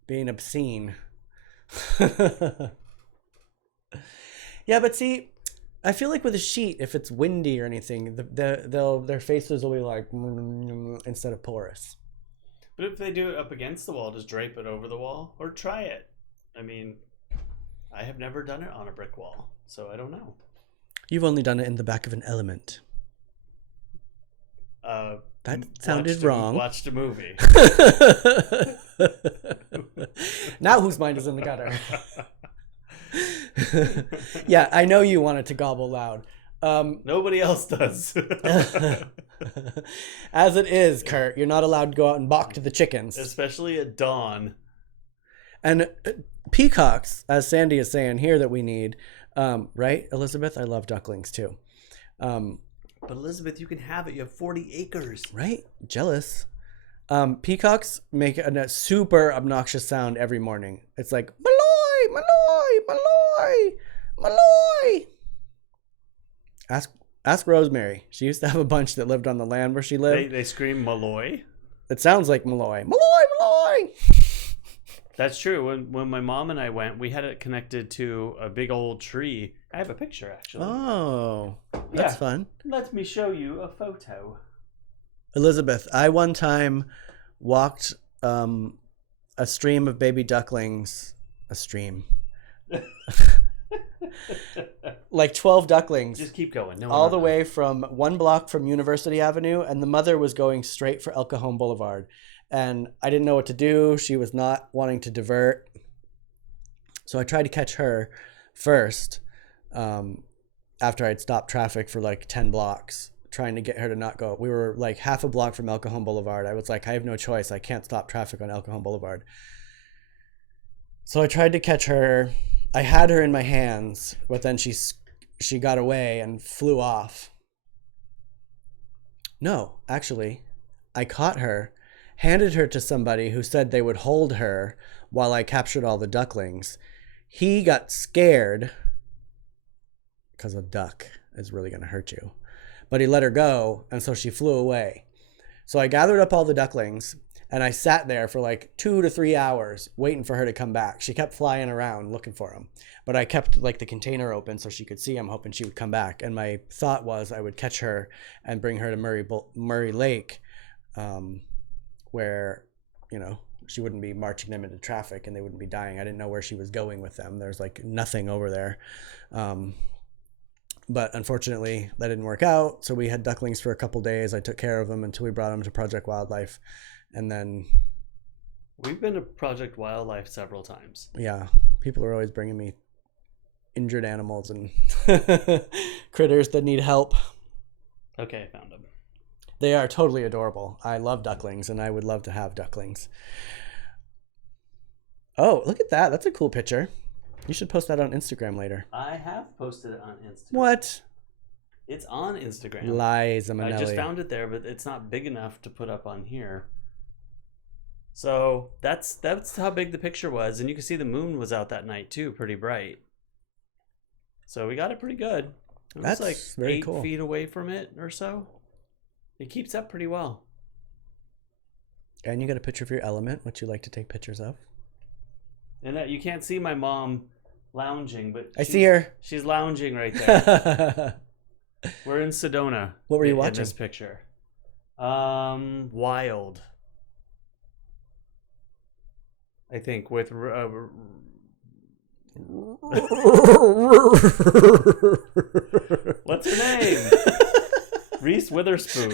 being obscene. Yeah, but see, I feel like with a sheet, if it's windy or anything, their faces will be like instead of porous. But if they do it up against the wall, just drape it over the wall or try it. I mean, I have never done it on a brick wall, so I don't know. You've only done it in the back of an Element. That sounded wrong. Watched a movie. Now whose mind is in the gutter? Yeah, I know you want it to gobble loud. Nobody else does. As it is, Kurt, you're not allowed to go out and balk to the chickens. Especially at dawn. And peacocks, as Sandy is saying here, that we need, right, Elizabeth? I love ducklings too. But Elizabeth, you can have it. You have 40 acres. Right? Jealous. Peacocks make a super obnoxious sound every morning. It's like, Malloy, Malloy, Malloy, Malloy. Ask Rosemary. She used to have a bunch that lived on the land where she lived. They scream Malloy. It sounds like Malloy. Malloy, Malloy. That's true. When my mom and I went, we had it connected to a big old tree. I have a picture, actually. Oh, that's Yeah. fun. Let me show you a photo. Elizabeth, I one time walked a stream of baby ducklings. A stream. Like 12 ducklings. Just keep going. No, all the way from 1 block from University Avenue, and the mother was going straight for El Cajon Boulevard. And I didn't know what to do. She was not wanting to divert. So I tried to catch her first after I'd stopped traffic for like 10 blocks, trying to get her to not go. We were like half a block from El Cajon Boulevard. I was like, I have no choice. I can't stop traffic on El Cajon Boulevard. So I tried to catch her. I had her in my hands, but then she got away and flew off. No, actually, I caught her, handed her to somebody who said they would hold her while I captured all the ducklings. He got scared because a duck is really going to hurt you. But he let her go, and so she flew away. So I gathered up all the ducklings, and I sat there for like 2 to 3 hours waiting for her to come back. She kept flying around looking for him. But I kept like the container open so she could see him, hoping she would come back. And my thought was I would catch her and bring her to Murray Lake, where, you know, she wouldn't be marching them into traffic and they wouldn't be dying. I didn't know where she was going with them. There's like nothing over there. But unfortunately, that didn't work out. So we had ducklings for a couple days. I took care of them until we brought them to Project Wildlife. And then... We've been to Project Wildlife several times. Yeah. People are always bringing me injured animals and critters that need help. Okay, I found them. They are totally adorable. I love ducklings, and I would love to have ducklings. Oh, look at that. That's a cool picture. You should post that on Instagram later. I have posted it on Instagram. What? It's on Instagram. Lies, Immele. I just found it there, but it's not big enough to put up on here. So that's how big the picture was, and you can see the moon was out that night too, pretty bright. So we got it pretty good. It That's was like very 8 cool. feet away from it or so. It keeps up pretty well. And you got a picture of your element, which you like to take pictures of. And that you can't see my mom lounging, but I see her. She's lounging right there. We're in Sedona. What were you in watching? this picture? Wild. I think with what's her name? Reese Witherspoon.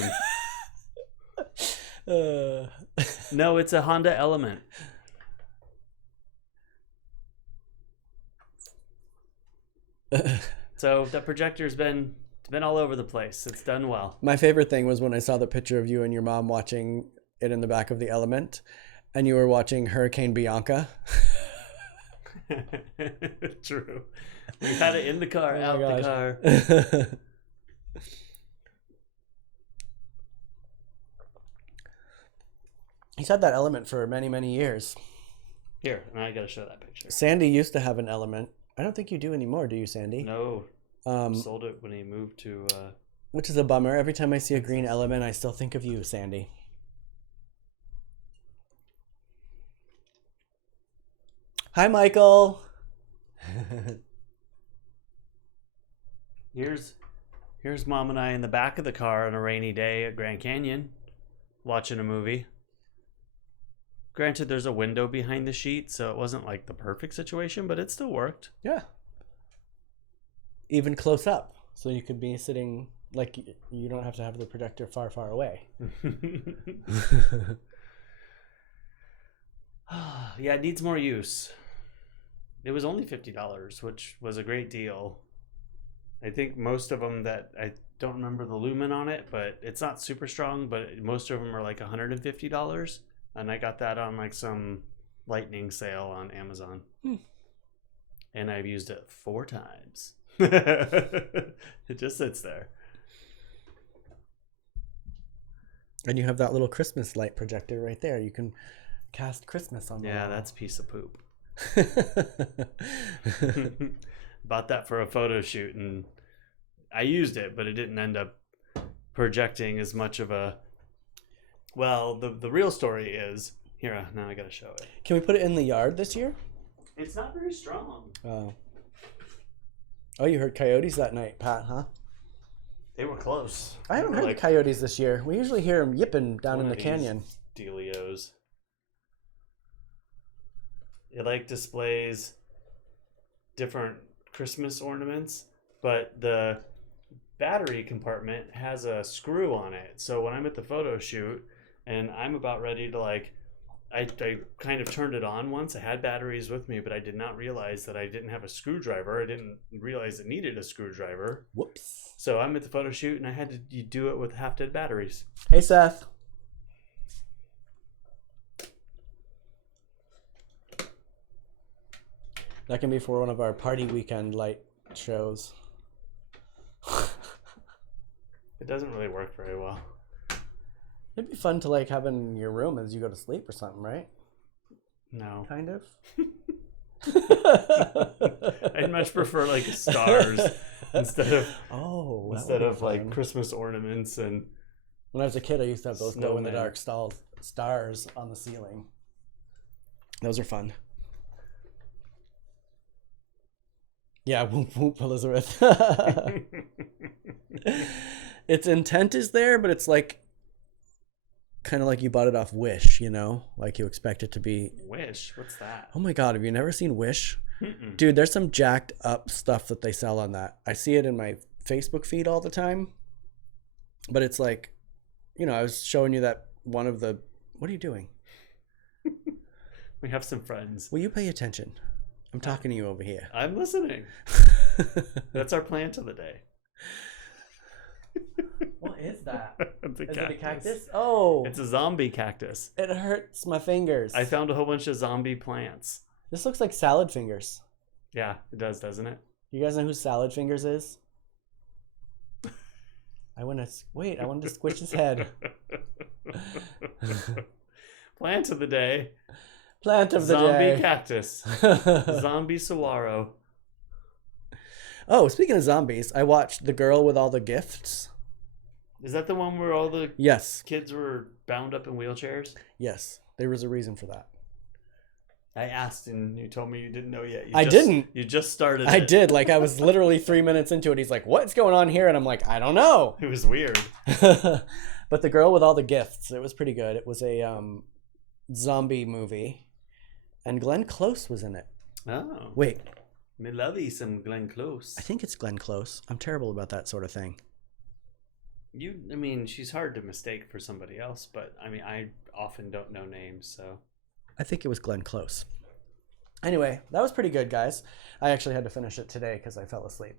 No, it's a Honda Element. So the projector's been all over the place. It's done well. My favorite thing was when I saw the picture of you and your mom watching it in the back of the Element, and you were watching Hurricane Bianca. True. We've had it in the car, Oh out my the gosh. car. He's had that Element for many, many years. Here, and I gotta show that picture. Sandy used to have an Element. I don't think you do anymore, do you, Sandy? No, sold it when he moved to. Which is a bummer. Every time I see a green Element, I still think of you, Sandy. Hi, Michael. Here's Mom and I in the back of the car on a rainy day at Grand Canyon, watching a movie. Granted, there's a window behind the sheet, so it wasn't like the perfect situation, but it still worked. Yeah. Even close up, so you could be sitting like you don't have to have the projector far, far away. Yeah, it needs more use. It was only $50, which was a great deal. I think most of them that I don't remember the lumen on it, but it's not super strong, but most of them are like $150. And I got that on like some lightning sale on Amazon. And I've used it 4 times. It just sits there. And you have that little Christmas light projector right there. You can cast Christmas on the Yeah, wall. that's a piece of poop. Bought that for a photo shoot, and I used it, but it didn't end up projecting as much of a... Well, the real story is... Here, now I gotta show it. Can we put it in the yard this year? It's not very strong. Oh. Oh, you heard coyotes that night, Pat, huh? They were close. I haven't heard like the coyotes this year. We usually hear them yipping down one in of the these canyon. Dealios. It like displays different Christmas ornaments, but the battery compartment has a screw on it. So when I'm at the photo shoot and I'm about ready to like, I kind of turned it on once. I had batteries with me, but I did not realize that I didn't have a screwdriver. I didn't realize it needed a screwdriver. Whoops. So I'm at the photo shoot and I had to do it with half-dead batteries. Hey, Seth. That can be for one of our party weekend light shows. It doesn't really work very well. It'd be fun to like have in your room as you go to sleep or something, right? No. Kind of. I'd much prefer like stars instead of like fun. Christmas ornaments. And When I was a kid, I used to have those glow in the Snowman. dark stars on the ceiling. Those are fun. Yeah, whoop whoop, Elizabeth. Its intent is there, but it's like kind of like you bought it off Wish, you know? Like you expect it to be. Wish, what's that? Oh my God, have you never seen Wish? Mm-mm. Dude, there's some jacked up stuff that they sell on that. I see it in my Facebook feed all the time. But it's like, you know, I was showing you that one of the... What are you doing? We have some friends. Will you pay attention? I'm talking to you over here. I'm listening. That's our plant of the day. What is that? It's a Is cactus. it a cactus? Oh, It's a zombie cactus. it hurts my fingers. I found a whole bunch of zombie plants. This looks like salad fingers. Yeah, it does, doesn't it? You guys know who salad fingers is? I want to wait. I wanted to squish his head. Plant of the day. Plant of the Zombie day. cactus. Zombie saguaro. Oh, speaking of zombies, I watched The Girl with All the Gifts. Is that the one where all the Yes. kids were bound up in wheelchairs? Yes. There was a reason for that. I asked and you told me you didn't know yet. I didn't. You just started I it. did. Like, I was literally 3 minutes into it. He's like, what's going on here? And I'm like, I don't know. It was weird. But the girl with all the gifts, it was pretty good. It was a zombie movie. And Glenn Close was in it. Oh. Wait. Me love you some Glenn Close. I think it's Glenn Close. I'm terrible about that sort of thing. I mean, she's hard to mistake for somebody else, but I mean, I often don't know names, so. I think it was Glenn Close. Anyway, that was pretty good, guys. I actually had to finish it today because I fell asleep.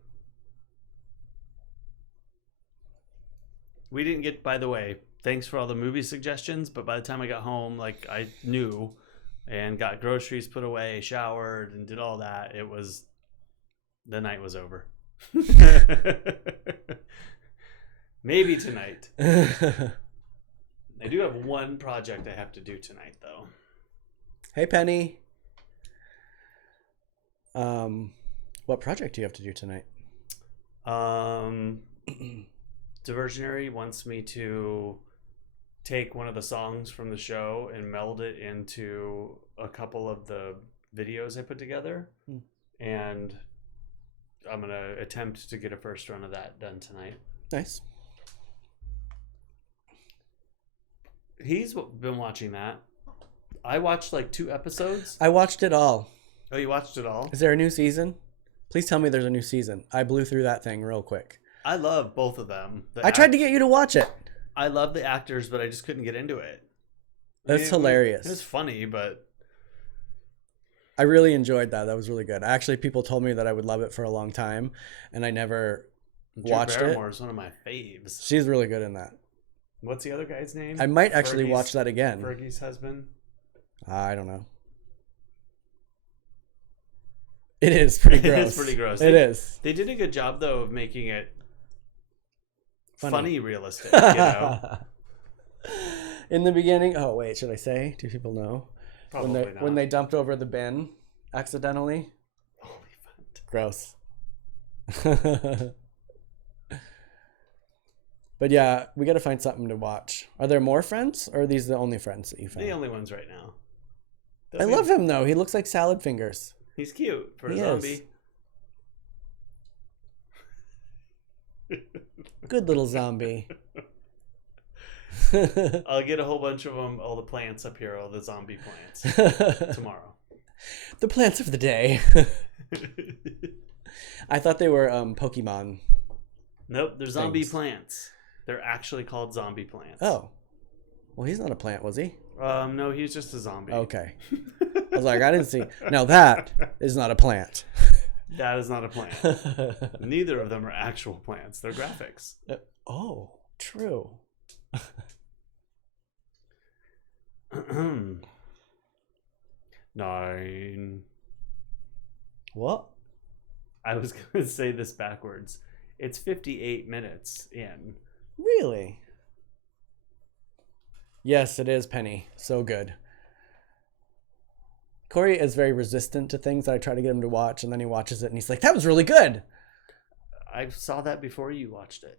We didn't get, by the way, thanks for all the movie suggestions, but by the time I got home, like I knew and got groceries put away, showered, and did all that, the night was over. Maybe tonight. I do have one project I have to do tonight, though. Hey, Penny. What project do you have to do tonight? Diversionary wants me to take one of the songs from the show and meld it into a couple of the videos I put together. And I'm going to attempt to get a first run of that done tonight. Nice. He's been watching that. I watched like 2 episodes. I watched it all. Oh, you watched it all? Is there a new season? Please tell me there's a new season. I blew through that thing real quick. I love both of them. I tried to get you to watch it. I love the actors, but I just couldn't get into it. That's hilarious. It was funny, but I really enjoyed that. That was really good. Actually, people told me that I would love it for a long time, and I never watched it. Drew is one of my faves. She's really good in that. What's the other guy's name? I might actually watch that again. Fergie's husband? I don't know. It is pretty gross. It is pretty gross. It is. They did a good job, though, of making it funny realistic, In the beginning, oh wait, should I say? Do people know? Probably not. When they dumped over the bin accidentally. Holy fuck. Gross. But yeah, we got to find something to watch. Are there more Friends, or are these the only Friends that you found? The only ones right now. I love him though. He looks like salad fingers. He's cute for a He zombie. Good little zombie. I'll get a whole bunch of them, all the plants up here, all the zombie plants tomorrow. The plants of the day. I thought they were Pokemon. Nope, they're zombie Things. plants. They're actually called zombie plants. Oh. Well, he's not a plant, was he? No, he's just a zombie. Okay. I was like, I didn't see. Now that is not a plant. That is not a plant. Neither of them are actual plants. They're graphics. Oh, true. 9. What? I was going to say this backwards. It's 58 minutes in. Really? Yes, it is, Penny. So good. Cory is very resistant to things that I try to get him to watch, and then he watches it and he's like, that was really good. I saw that before you watched it.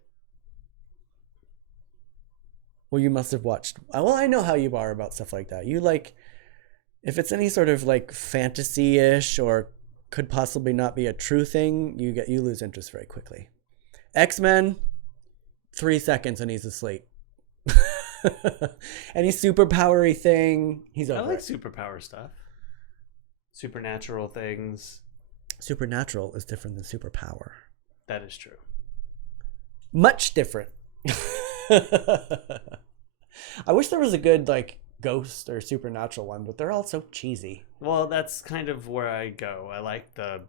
Well, you must have watched. Well, I know how you are about stuff like that. You like, if it's any sort of like fantasy-ish or could possibly not be a true thing, you lose interest very quickly. X-Men, 3 seconds and he's asleep. Any superpowery thing, he's over I like it. superpower stuff. Supernatural things. Supernatural is different than superpower. That is true. Much different. I wish there was a good like ghost or supernatural one, but they're all so cheesy. Well, that's kind of where I go. I like the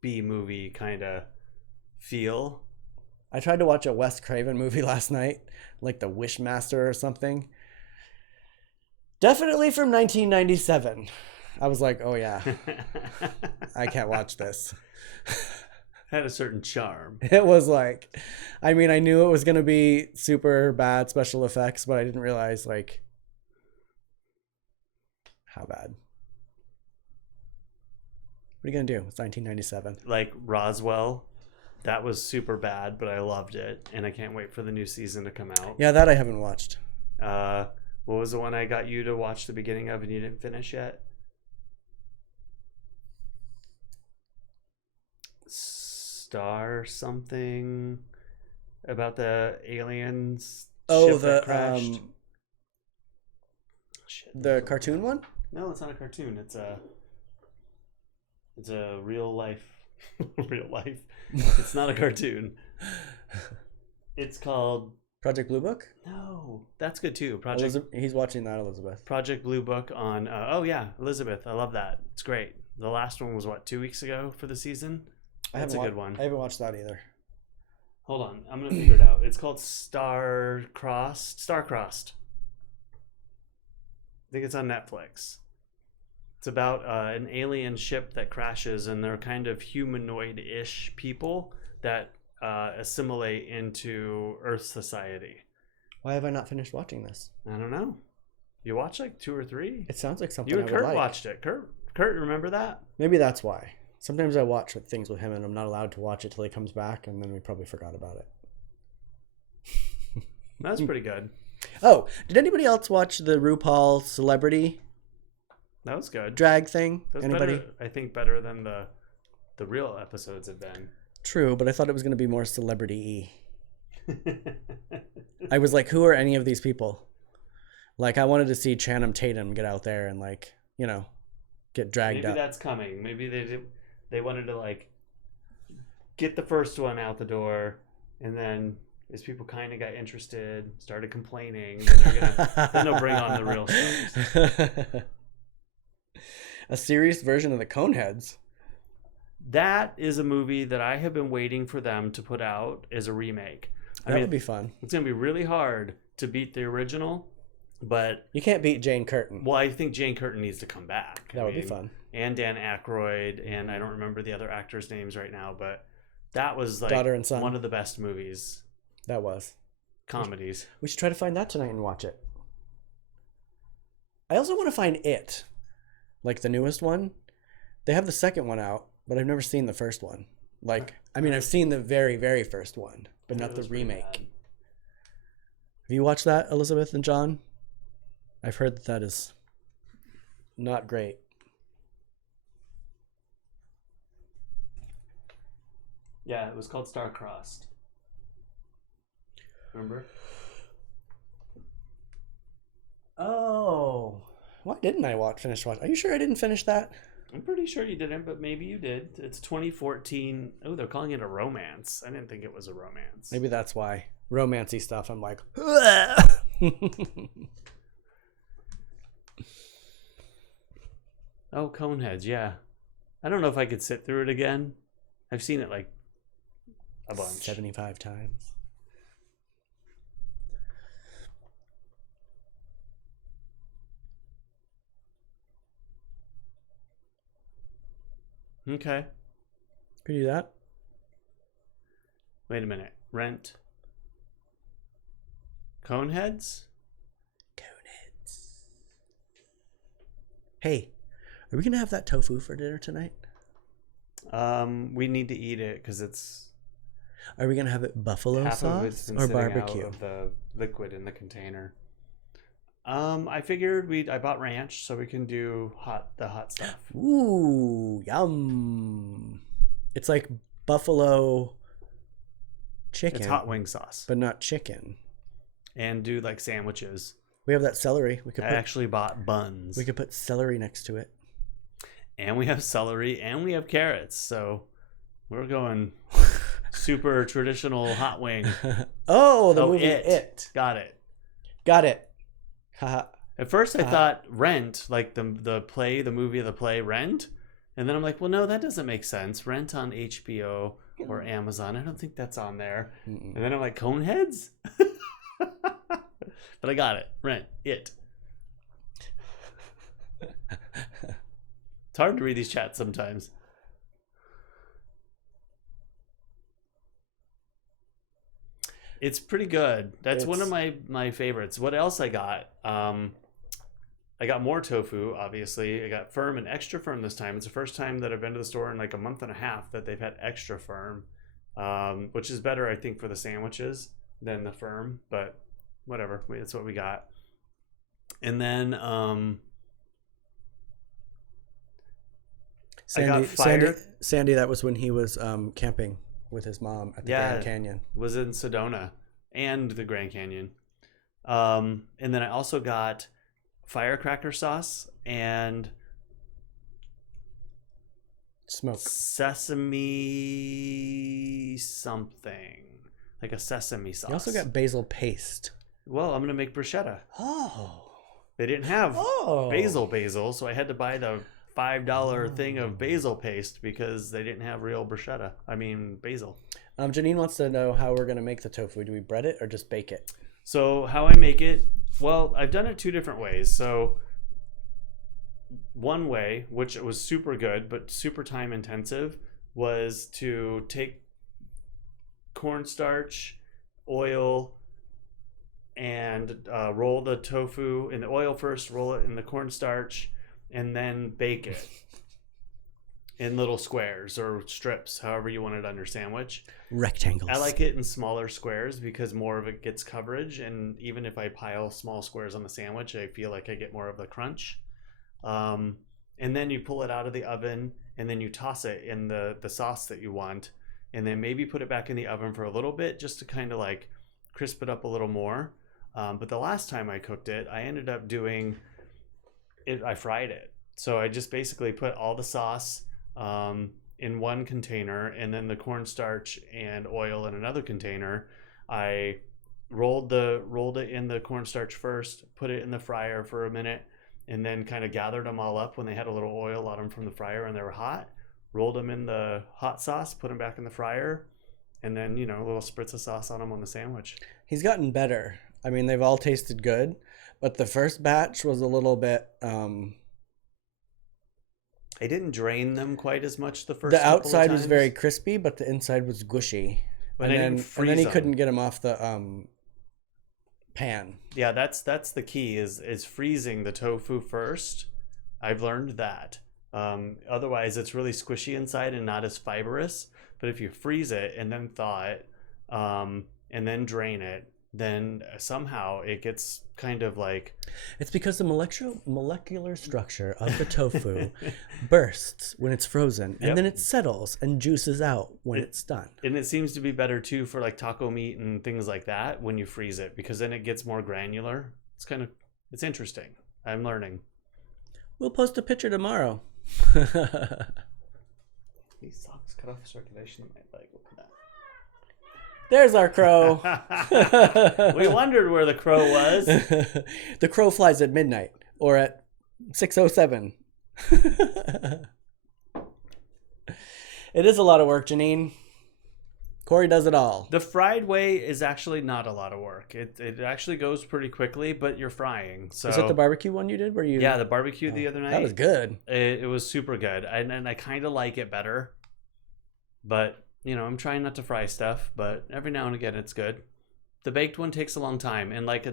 B-movie kind of feel. I tried to watch a Wes Craven movie last night, like The Wishmaster or something. Definitely from 1997. I was like, oh yeah, I can't watch this. Had a certain charm. It was like, I mean, I knew it was going to be super bad special effects, but I didn't realize like how bad. What are you going to do? It's 1997. Like Roswell. That was super bad, but I loved it, and I can't wait for the new season to come out. Yeah, that I haven't watched. What was the one I got you to watch the beginning of and you didn't finish yet? Star something about the aliens ship that crashed. Shit, the cartoon one. No, it's not a cartoon. It's a real life. Real life. It's not a cartoon. It's called Project Blue Book. No, that's good too. He's watching that, Elizabeth. Project Blue Book on. Oh yeah, Elizabeth. I love that. It's great. The last one was what, 2 weeks ago for the season. That's a good one. I haven't watched that either. Hold on, I'm gonna figure it out. It's called Star-Crossed. Star-Crossed. I think it's on Netflix. It's about an alien ship that crashes, and they're kind of humanoid-ish people that assimilate into Earth society. Why have I not finished watching this? I don't know. You watched like 2 or 3? It sounds like something You and I would Kurt like. watched it. Kurt, remember that? Maybe that's why. Sometimes I watch things with him, and I'm not allowed to watch it till he comes back, and then we probably forgot about it. That's pretty good. Oh, did anybody else watch the RuPaul celebrity That was good. drag thing? That's Anybody? better, I think better than the real episodes have been. True, but I thought it was going to be more celebrity-y. I was like, who are any of these people? Like, I wanted to see Channing Tatum get out there and, like, you know, get dragged Maybe up. that's coming. Maybe they wanted to, like, get the first one out the door, and then as people kind of got interested, started complaining, then they'll bring on the real stars. A serious version of the Coneheads. That is a movie that I have been waiting for them to put out as a remake. That would be fun. It's going to be really hard to beat the original, but... You can't beat Jane Curtin. Well, I think Jane Curtin needs to come back. That would be fun. And Dan Aykroyd, and I don't remember the other actors' names right now, but that was like Daughter and Son. one of the best movies. That was. Comedies. We should try to find that tonight and watch it. I also want to find It. Like the newest one. They have the second one out, but I've never seen the first one. Like, I mean, I've seen the very, very first one, but not the remake. Have you watched that, Elizabeth and John? I've heard that is not great. Yeah, it was called Star-Crossed. Remember? Oh. Why didn't I finish watching? Are you sure I didn't finish that? I'm pretty sure you didn't, but maybe you did. It's 2014. Oh, they're calling it a romance. I didn't think it was a romance. Maybe that's why. Romancy stuff, I'm like... Oh, Coneheads, yeah. I don't know if I could sit through it again. I've seen it like a bunch. 75 times. Okay. Can you do that? Wait a minute. Rent. Coneheads? Coneheads. Hey, are we going to have that tofu for dinner tonight? We need to eat it because it's... Are we going to have it buffalo half of it's sauce been or sitting out barbecue? of the liquid in the container. I figured I bought ranch so we can do the hot stuff. Ooh, yum. It's like buffalo chicken. It's hot wing sauce. But not chicken. And do like sandwiches. We have that celery. I actually bought buns. We could put celery next to it. And we have celery and we have carrots. So we're going super traditional hot wing. Oh, the movie It. Got it. Got it. Haha. At first I thought Rent, like the movie of the play Rent. And then I'm like, well, no, that doesn't make sense. Rent on HBO or Amazon. I don't think that's on there. Mm-mm. And then I'm like, Coneheads? But I got it. Rent. It. It's hard to read these chats sometimes. It's pretty good. That's one of my favorites. What else I got? I got more tofu, obviously. I got firm and extra firm this time. It's the first time that I've been to the store in like a month and a half that they've had extra firm. which is better, I think, for the sandwiches than the firm, but whatever. That's what we got. And then Sandy, that was when he was camping with his mom at the Grand Canyon. Was in Sedona and the Grand Canyon. And then I also got firecracker sauce and sesame something, like a sesame sauce. You also got basil paste. Well, I'm gonna make bruschetta. Oh, they didn't have basil, so I had to buy the $5 thing of basil paste because they didn't have real bruschetta. I mean basil. Janine wants to know how we're gonna make the tofu. Do we bread it or just bake it? So how I make it? Well, I've done it 2 different ways. So one way, which was super good but super time intensive, was to take cornstarch, oil, and roll the tofu in the oil first, roll it in the cornstarch, and then bake it in little squares or strips, however you want it on your sandwich. Rectangles. I like it in smaller squares because more of it gets coverage, and even if I pile small squares on the sandwich, I feel like I get more of the crunch. And then you pull it out of the oven, and then you toss it in the sauce that you want, and then maybe put it back in the oven for a little bit just to kind of like crisp it up a little more. But the last time I cooked it, I ended up doing it. I fried it. So I just basically put all the sauce in one container, and then the cornstarch and oil in another container. I rolled it in the cornstarch first, put it in the fryer for a minute, and then kind of gathered them all up when they had a little oil on them from the fryer and they were hot. Rolled them in the hot sauce, put them back in the fryer, and then, a little spritz of sauce on them on the sandwich. He's gotten better. I mean, they've all tasted good, but the first batch was a little bit... I didn't drain them quite as much the first The couple outside of was times. very crispy, but the inside was gushy. But and then he couldn't get them off the pan. Yeah, that's the key is freezing the tofu first. I've learned that. Otherwise, it's really squishy inside and not as fibrous. But if you freeze it and then thaw it, and then drain it, then somehow it gets kind of like... It's because the molecular structure of the tofu bursts when it's frozen, and then it settles and juices out when it's done. And it seems to be better too for like taco meat and things like that when you freeze it, because then it gets more granular. It's interesting. I'm learning. We'll post a picture tomorrow. These socks cut off the circulation in my leg. Look at that. There's our crow. We wondered where the crow was. The crow flies at midnight or at 6:07. It is a lot of work, Janine. Cory does it all. The fried way is actually not a lot of work. It actually goes pretty quickly, but you're frying. So is it the barbecue one you did? Yeah, the barbecue the other night. That was good. It was super good, and I kind of like it better. But I'm trying not to fry stuff, but every now and again it's good. The baked one takes a long time, and like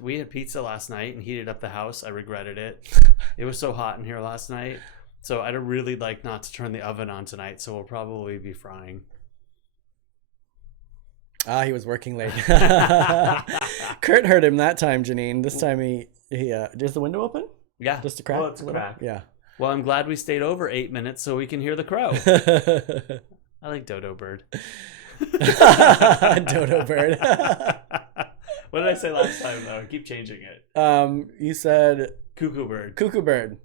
we had pizza last night and heated up the house. I regretted it. It was so hot in here last night, so I'd really like not to turn the oven on tonight. So we'll probably be frying. He was working late. Kurt heard him that time, Janine. This time he is the window open? Yeah, just a crack. Well, it's a crack. Yeah. Well, I'm glad we stayed over 8 minutes so we can hear the crow. I like dodo bird. Dodo bird. What did I say last time though? I keep changing it. You said cuckoo bird. Cuckoo bird.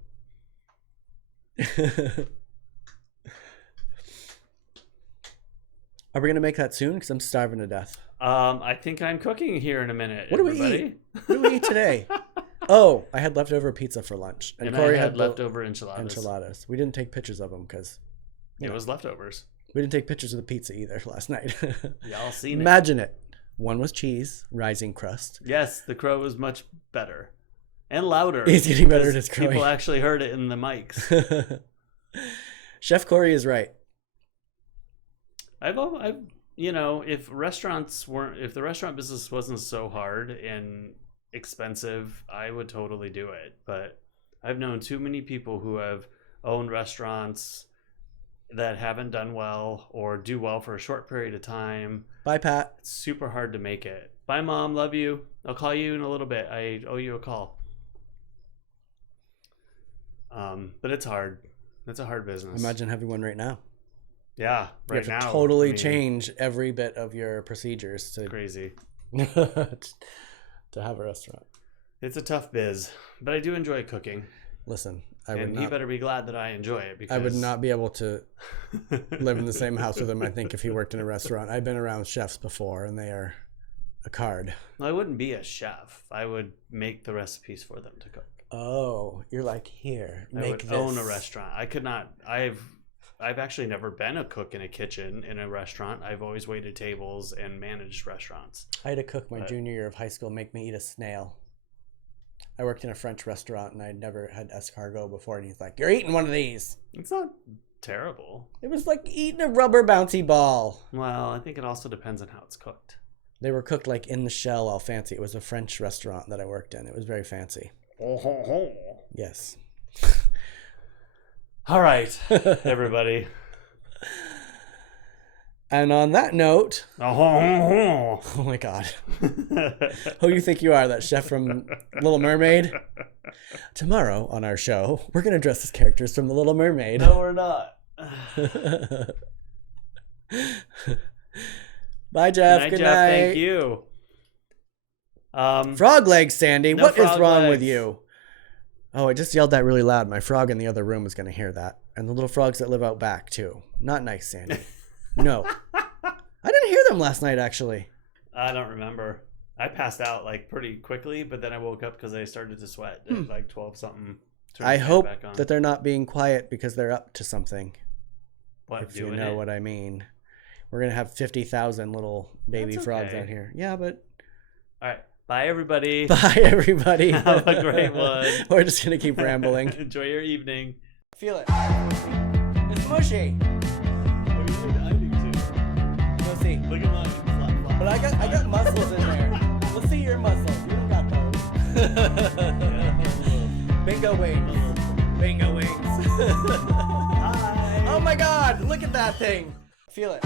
Are we gonna make that soon? Because I'm starving to death. I think I'm cooking here in a minute. What do we eat? What do we eat today? Oh, I had leftover pizza for lunch, and Cory had leftover enchiladas. Enchiladas. We didn't take pictures of them because it was leftovers. We didn't take pictures of the pizza either last night. Y'all seen it. Imagine it. One was cheese, rising crust. Yes, the crow was much better and louder. He's getting better at his crowing. People actually heard it in the mics. Chef Cory is right. If the restaurant business wasn't so hard and expensive, I would totally do it. But I've known too many people who have owned restaurants that haven't done well or do well for a short period of time. Bye, Pat. It's super hard to make it. Bye, Mom. Love you. I'll call you in a little bit. I owe you a call. But it's hard. It's a hard business. Imagine having one right now. Yeah, You right have to now. totally I mean, change every bit of your procedures to Crazy. to have a restaurant. It's a tough biz, but I do enjoy cooking. Listen, I would And you not. better be glad that I enjoy it, because I would not be able to live in the same house with him. I think if he worked in a restaurant, I've been around chefs before, and they are a card. Well, I wouldn't be a chef. I would make the recipes for them to cook. Oh, you're like, here, I make would this. own a restaurant. I could not. I've actually never been a cook in a kitchen in a restaurant. I've always waited tables and managed restaurants. I had a cook my junior year of high school make me eat a snail. I worked in a French restaurant, and I'd never had escargot before, and he's like, you're eating one of these. It's not terrible. It was like eating a rubber bouncy ball. Well, I think it also depends on how it's cooked. They were cooked like in the shell, all fancy. It was a French restaurant that I worked in. It was very fancy. Yes. All right, everybody. And on that note, Oh oh my God, who you think you are, that chef from Little Mermaid? Tomorrow on our show, we're going to dress as characters from The Little Mermaid. No, we're not. Bye, Jeff. Good night, Good Jeff. night. Thank you. Frog legs, Sandy. No What is frog wrong with legs. you? Oh, I just yelled that really loud. My frog in the other room is going to hear that. And the little frogs that live out back, too. Not nice, Sandy. No. I didn't hear them last night, actually. I don't remember. I passed out like pretty quickly, but then I woke up because I started to sweat at like 12 something. I hope that they're not being quiet because they're up to something. What, If you doing know it? what I mean. We're going to have 50,000 little baby That's frogs okay. out here. Yeah, but All right. Bye, everybody. bye, everybody. Have a great one. We're just going to keep rambling. Enjoy your evening. Feel it. It's mushy. I do too. We'll see. Look at mine. But I got muscles in there. Let's see your muscles. You don't got those. Bingo wings. Bingo wings. Hi. Oh my God! Look at that thing. Feel it.